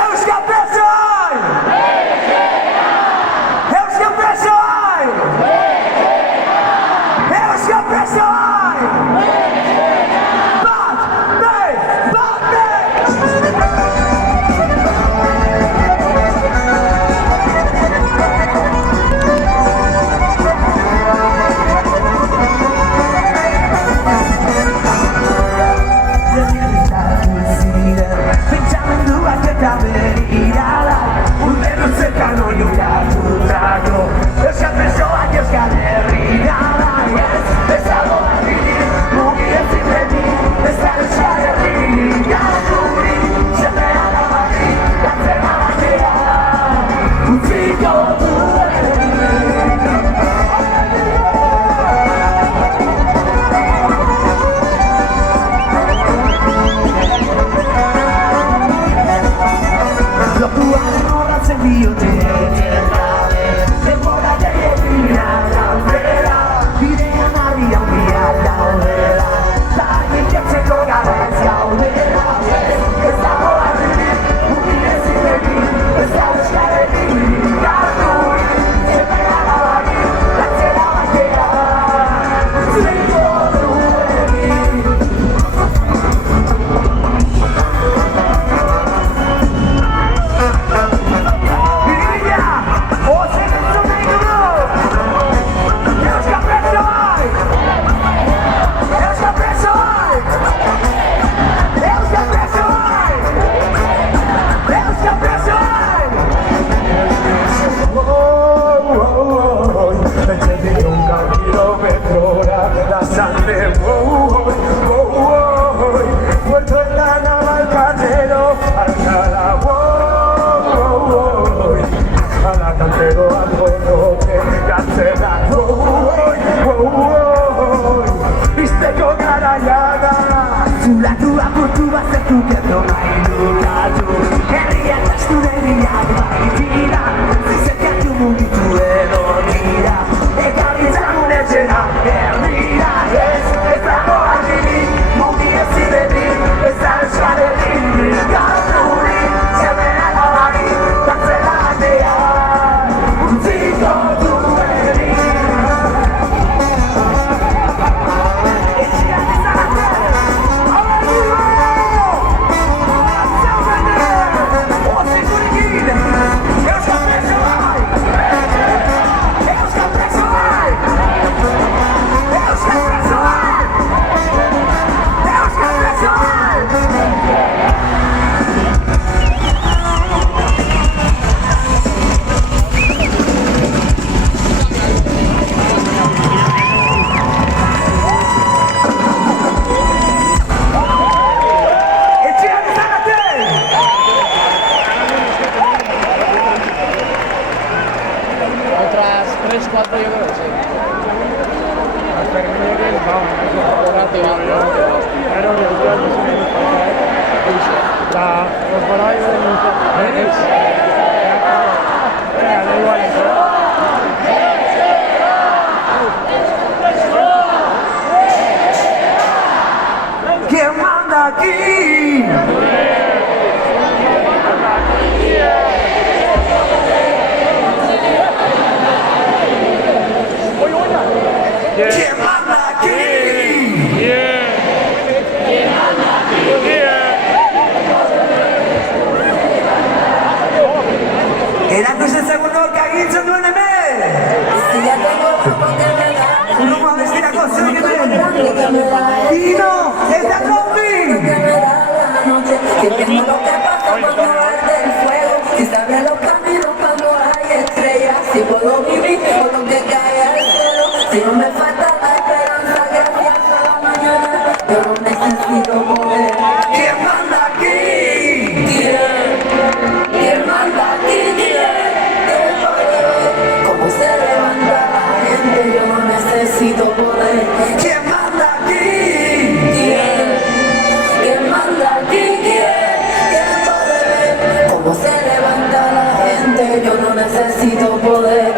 Euskal presoak! Euskal presoak! Euskal presoak! Bat, nahi, bat, nahi! Pentsamenduak eta berirala Urte luzetan oinu jartutako Euskal presoak Euskal Herriara Ez dago harririk, mugi ezin beti Ez da Euskal Herririk Gaurturik, zemea da barri Gantzena bakea Utziko Lokuan horratzen diote gabe Denbora gehiagina gaudela Bidean harri handia daudela Zagin jetzeko gara ez gaudela Ez dago harririk, mugi ezin beti Ez da Euskal Herririk Garturik, zemea da barri Gantzena bakea Utziko duenik Zulatu apurtu bazetu gertu nahi dukatu Herriak astureriak baitira Zizerkatu mugitu edo dira Ekarritzagun etxera herrira Ez dago harririk, mugi ezin beti Ez da Euskal Herririk Garturik, zemea da barri Gantzena bakea Utziko duenik Etxean izan arte Otras 3, 4 yo creo, sí. ¿Quién manda aquí? ¿Quién manda aquí? Erakusten zegoen norka egintzen duen hemen! Urruko abestirako zuek hemen! Dino, ez da konbi! Si puedo vivir con lo que cae al cielo, si no me falta la esperanza, gracias necesito poder.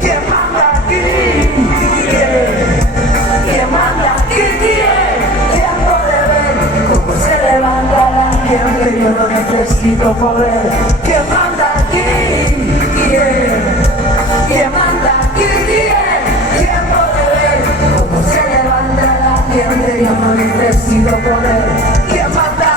¿Quién manda aquí? ¿Quién manda aquí? ¿Quién puede ver cómo se levanta la gente? Yo no necesito poder. ¿Quién manda aquí? ¿Quién manda aquí? ¿Quién puede ver cómo se levanta la gente? Yo no necesito poder. ¿Quién manda?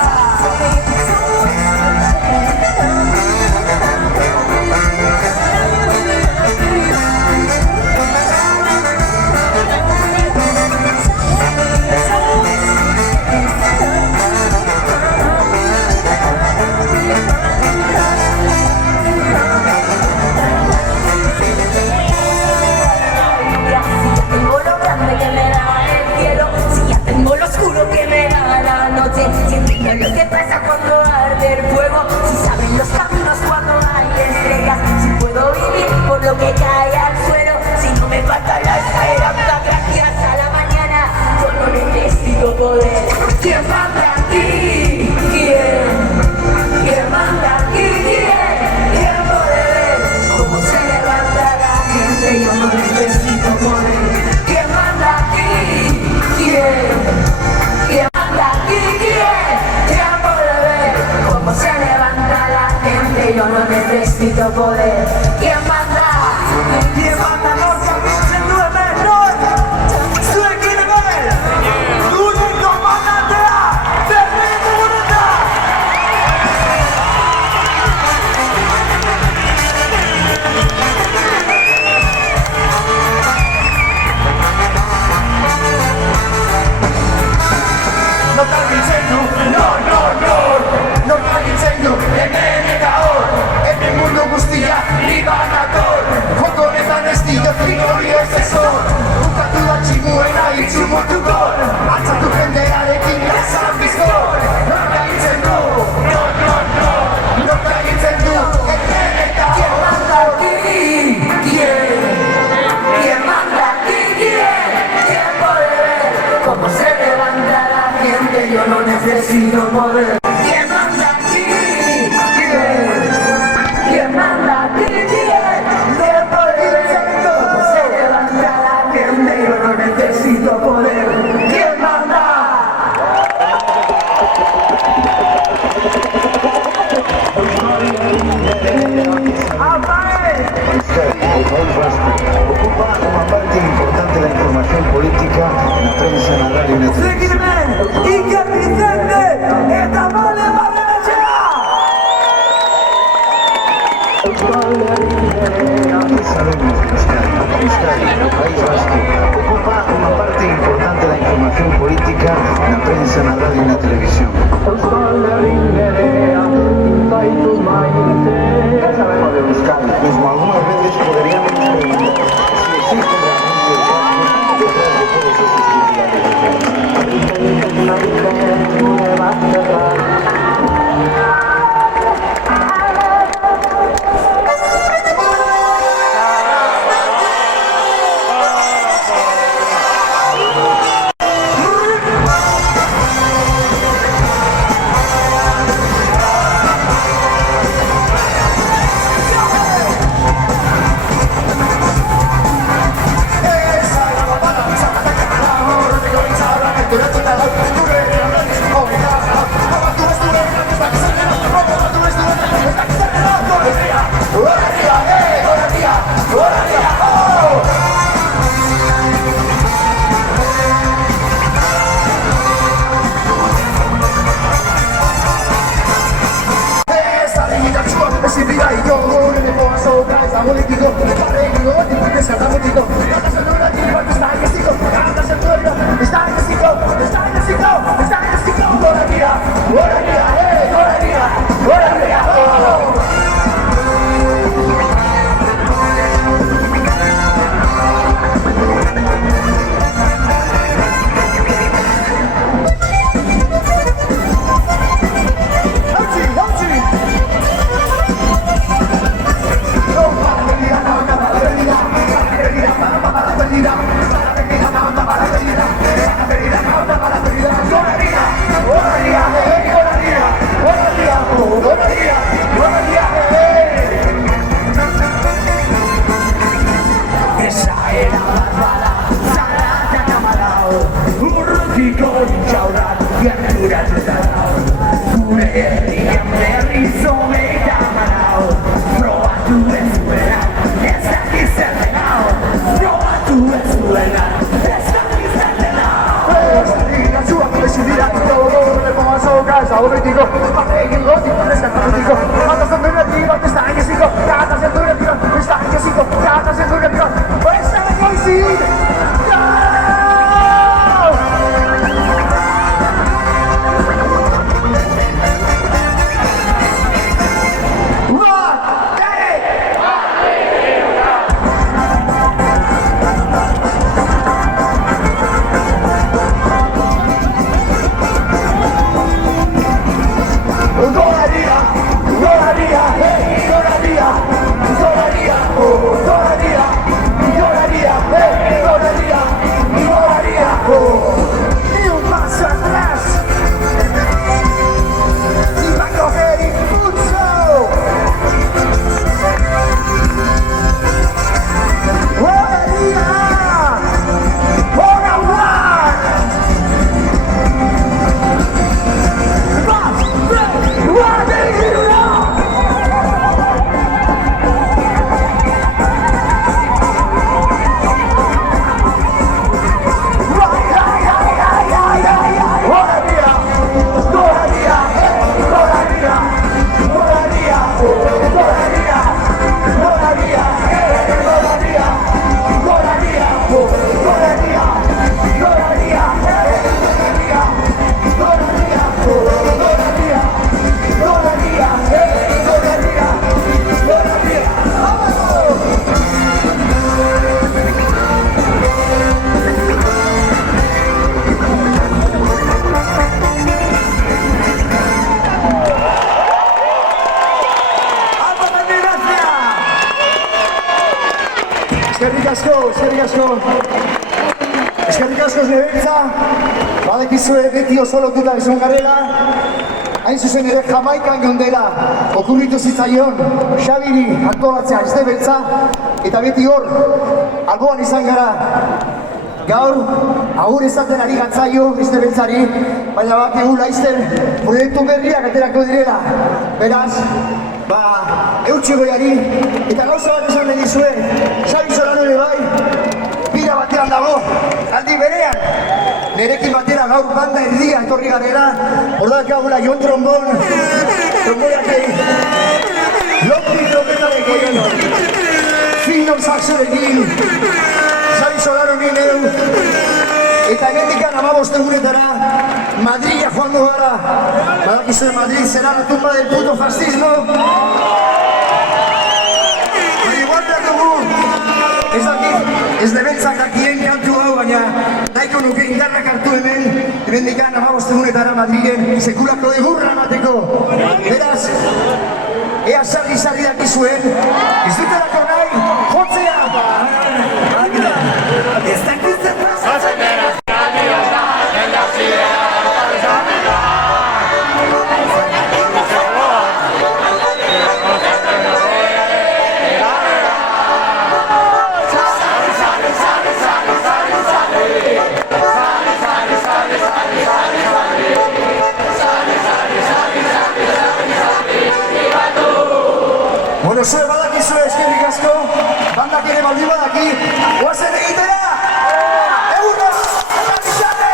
Lo que pasa cuando arde el fuego, si saben los caminos cuando hay estrellas, si puedo vivir por lo que cae al suelo, si no me falta la esperanza, gracias a la mañana, yo no necesito poder. ¿Quién manda aquí? ¿Quién manda aquí? ¿Quién puede ver cómo se levanta la gente? Yo no necesito poder. ¿Quién manda aquí? ¿Quién manda aquí? Cómo se levanta la gente, yo no necesito poder. ¿Quién manda? ¿Quién manda? North, Provincia 9, North. Soy Guinevere. Único comandante de República. No está diciendo, no. No está diciendo, en el mundo guztia, libanator. Jokonetan ez diot hori ez ezor. Bukatu da txiguena itxumotuko. Atzatu jendearekin gazan bizkor. No está diciendo, no está diciendo, ¿quién manda aquí? ¿Quién manda aquí? ¿Quién puede ver cómo se levanta la gente? Yo no necesito poder. ¿Quién manda aquí? ¿Quién manda aquí? ¿Quién puede ver cómo se levanta la gente? Yo no necesito poder. ¿Quién manda? Ocupa una parte importante de la información política en la prensa, en la radio y en la televisión. Iker Vicente, eta male barrenetxea! ¿Qué sabemos de Euskadi? Euskadi, el País Vasco, ocupa una parte importante de la información política en la prensa, en la radio y en la televisión. ¿Qué sabemos de Euskadi? Mismo algunas veces podríamos preguntar si existen realmente vascos detrás de todos esos betiko, pare egingo gotik, bezala mutiko, gata zen duela tiri bat ez da egeziko, gata zen duela, ez da egeziko, ez da egeziko, ez da egeziko, gora gira, gora gira, gora gira, gora gira, Eskerrik asko nebeltza, badekizue beti oso lotuta esan garela, hain zuzen ere Jamaikan geundela, okurritu zitzaion Xabiri antolatzea ez nebeltza, eta beti hor, alboan izan gara. Gaur, agur esaten ari gatzaio ez nebeltzari, baina bakigu laizter proiektu berriak aterako direla. Beraz, eutxe goiari, eta gauza bat esan nahi dizue, Xabi Solano ere bai, bira batean dago, aldi berean, nerekin batera gaur banda erdia etorri garela, ordak gaula Jon Trombon, tromboiak egin, Lopti trompetarekin, Finon saxorekin, Xabi Solano nien eta emendikan 15 egunetara Madrila joango gara. Badakizue Madrid será la tumba del puto fascismo. Igual behar dugu, ez dakit, ez nebeltzak dakien kantu hau, baina nahiko nuke indarrak hartu hemendikan 15 egunetara Madrilen sekulako egurra emateko. Beraz, ea sarri dakizuen, ez dutelako nahi, jotzea! Ez dakitzen pasatzen dira! Bueno, zue badakizue eskerrik asko, bandak ere baldin badaki, oazen egitera! Egurra! Eman izate!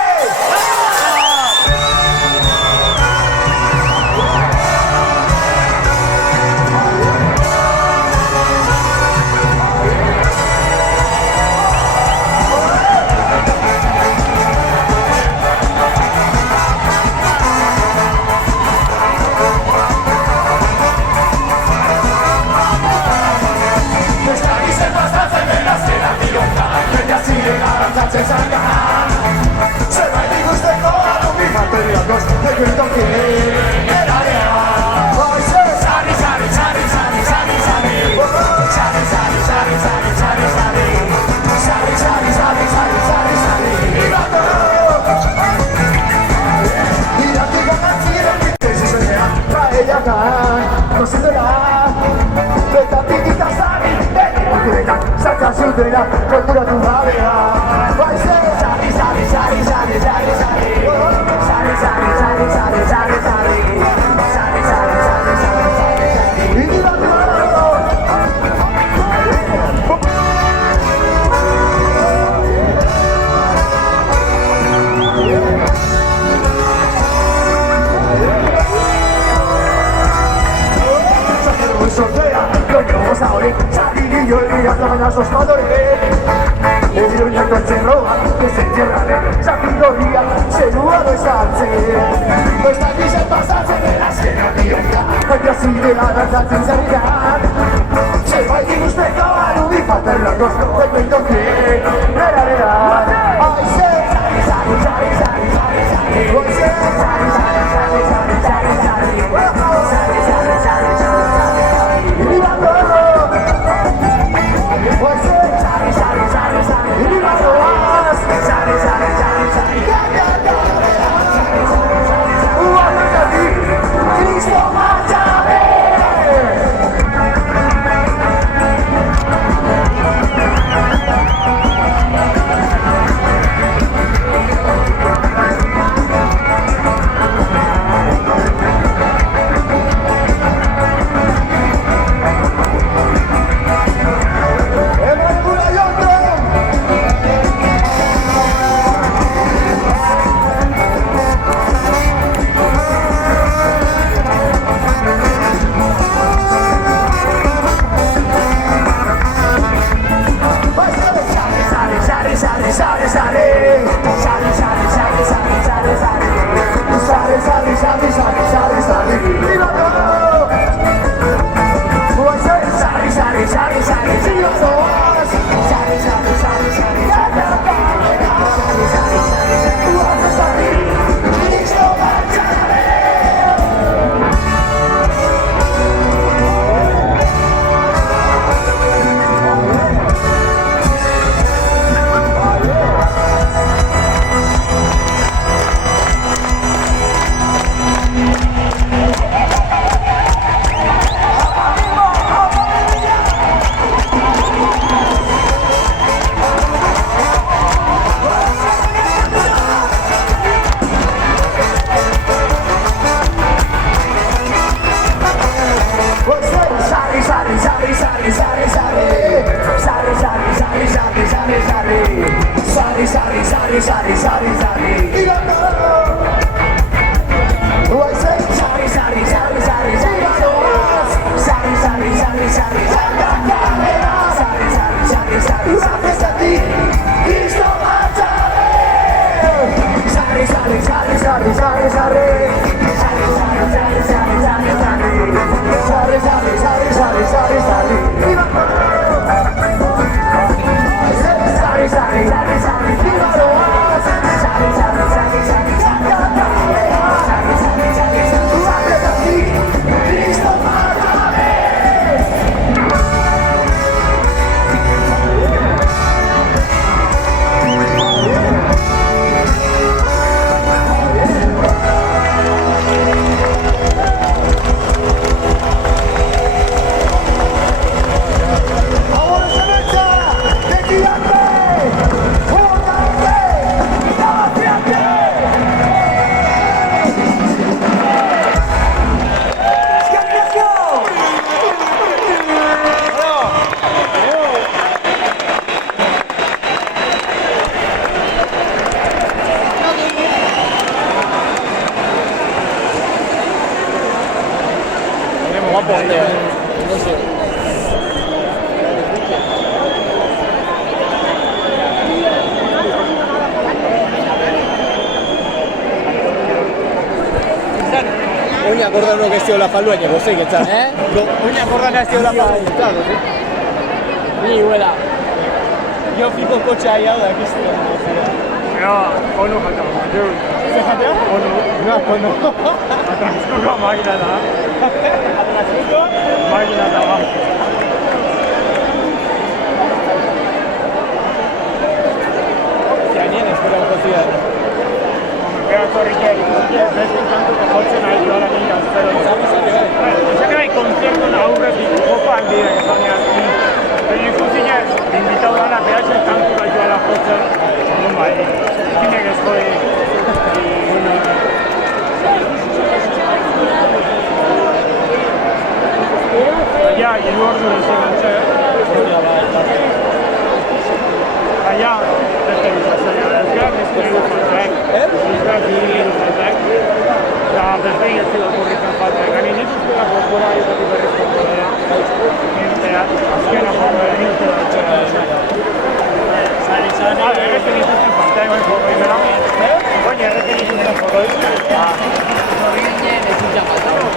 dutela konturatu gabea. Baize, sari, sari, sari, sari, sari, sari. Sari, sari, sari, sari, sari, sari. Sari, sari, sari, sari, sari, sari. Indibatu gabea. Sortea, loio zaure, zatilillo egiratzen asostadore. Eziroinak dortzen roa, ezentzerrare, zapindorria, zerua doizartzen. Bestak izan pasatzen dela zena dioka, baina zidela dantzatzen zerrian. Zerbait ikusteko alubi faterla gozko, epeitoke, nera. Aize, zari, zari, zari, zari, zari, zari. Aize, zari, zari, zari, zari, zari, zari. Zari, zari, zari, zari, zari. Oinak ordanok ez ziola falua nego zeik etzan, Oinak ordan ez ziola falua etzan, Ni huela. Jo fiko kotxea hau da ekizte. Onu jata, jo. Zer jatea? Onu. Atraskoa magina da. Atraskoa? Magina da, ba. Nien espero gauko zidan. Gero horrike, beste kantuko jotzen ari dola nina, espero. Zake bai, konzertun aurretik joko handiak esanean. Baina ikusi ez, invitau dala ja, beste bizatzen. Euskarak ez dira faltak. Euskarak dira faltak. Eta beste ez okurritzen faltak. Gani nik uste da gogora izatik berrizko kodea. Azkena joan nik uste da etxera. Errezen ikusten faltak, baina errezen ikusten faltak. Hori ginen ez dut japatako.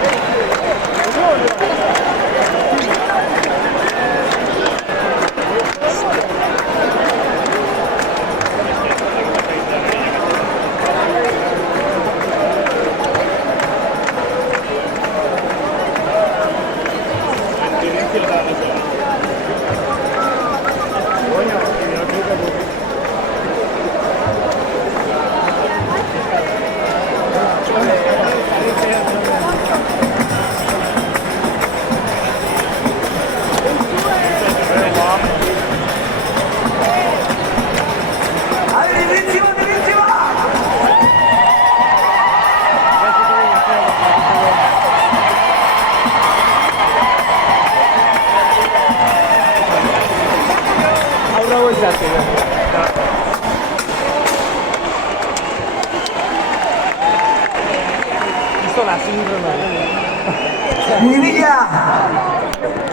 Nibila,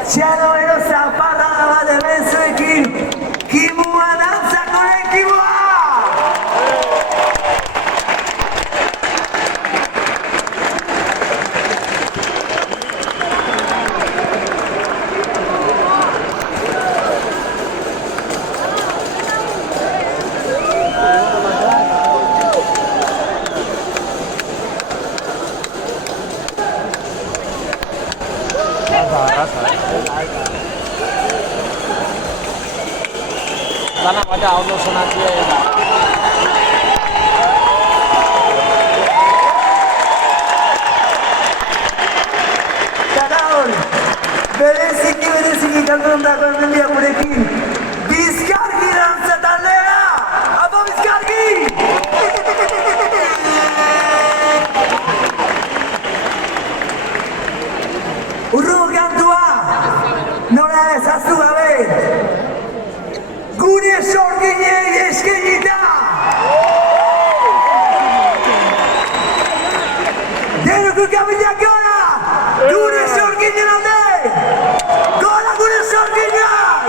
txano ero zaparrada bat ebenzuekin, kimua dantza kolektiboa! Dana bata ondo sonatzea eta... Karaol, bereziki kantonetako hemendia gurekin, Bizkargi dantza taldea! Apa Bizkargi! Urrungo kantua, nola ez ahaztu gabe, gure sorginei eskainita! Denok elkarbideak gora! Gure sorginen alde! Gora gure sorginak!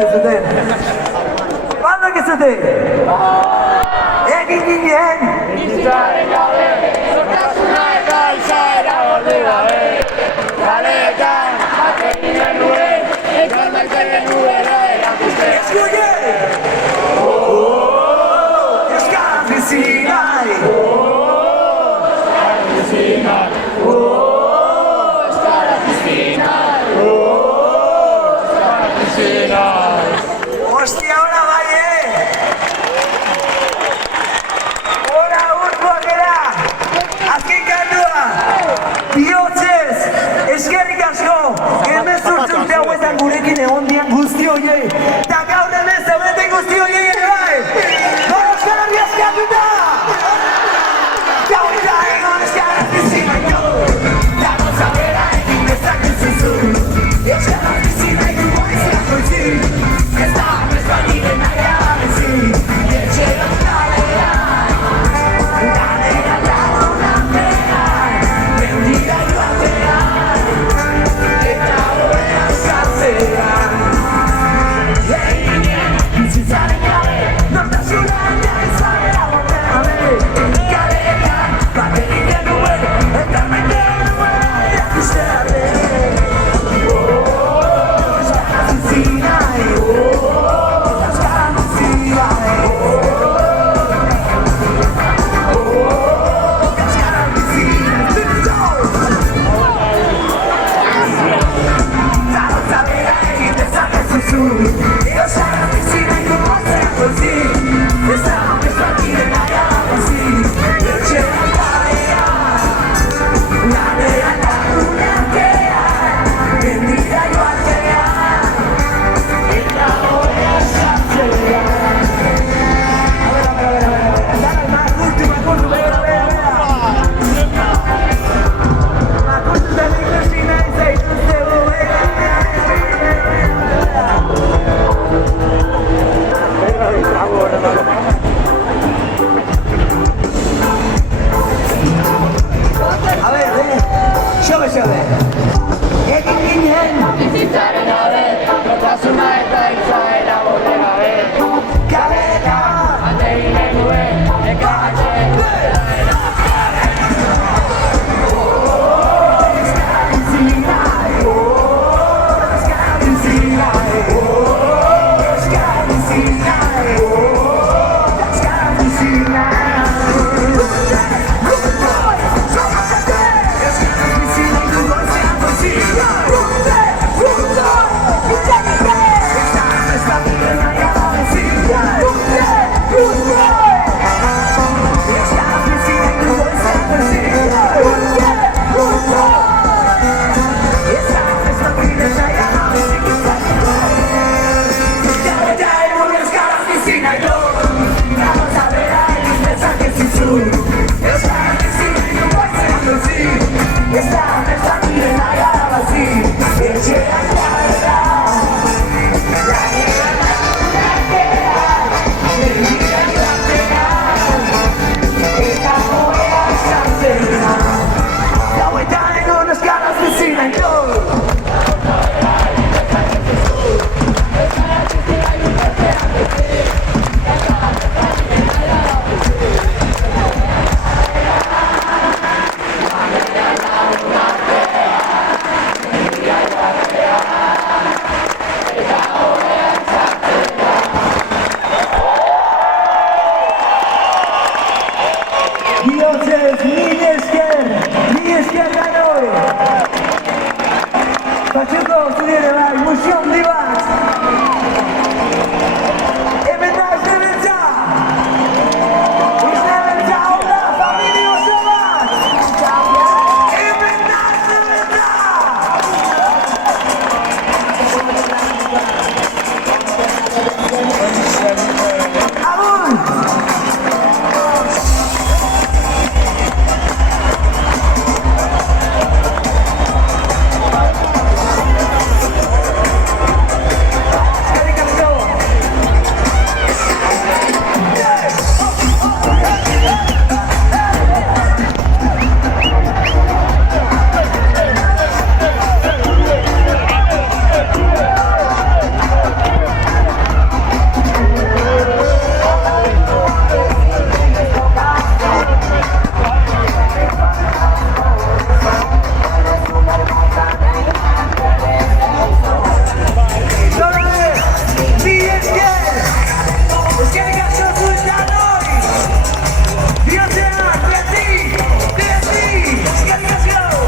duzuten. Baldak ez zuten? Egin ginen! Bizitzaren gabe, zortasuna eta izaera gorde gabe. Kaleetan, batekin genuen, ekan maite genuela erakusten. Eskuien! Euskaraz bizi nahi! Euskaraz bizi nahi! Euskaraz bizi nahi! Euskaraz bizi nahi! Hostia, hola, bai, Hola, urkoak era! Azken kantua! Bihotzez! Eskerrik asko! Hemezortzi urte hauetan gurekin egon dian guzti horiei! Eta gaur hemen zaudeten guzti horiei ere bai! Euskal Herria eskatuta! Eta egon euskaraz bizi nahi du! Eta gauza bera egin dezakezu zu! Euskaraz bizi nahi du goizak goizi! Ez da bezbairen naia bezi! Etxeran kalean! Lanera lagunan behan! Mendira joatean! Eta horrean sartzean! Bizitzaren gabe, nortasunan jaizarera boten gabe! Kalean, batekin genuen, eta maite genuen erakustearen! Euskaraz bizi nahi, euskaraz bizi nahi, euskaraz bizi nahi, Zagotza bera egin dezakezu zu, euskaraz bizi nahi gogozean gozi, ez da bezbairen naia gozi, etxean kalean, lanean lagunean gehan, mendira joatean, eta horrean sartzean. A ver, Makurtu, bera. Makurtu da ikusi nahi zaituztegu, A ver, xobe. Egin ginen! Bizitzaren gabe, nortasuna eta izaera gorde gabe. Kaleetan! Batekin genuen, ekan maite genuela erakusten. Euskara bizi nahi! Euskara bizi nahi! Euskara bizi nahi! Euskara bizi nahi! Euskara bizi nahi du goizean gozi! Ez da bide nahi abazi! Euskara bizi nahi du goizean gozi! Bihotzez, mi esker ganoi! Patxuko, zuri ere bai, musio handi bat!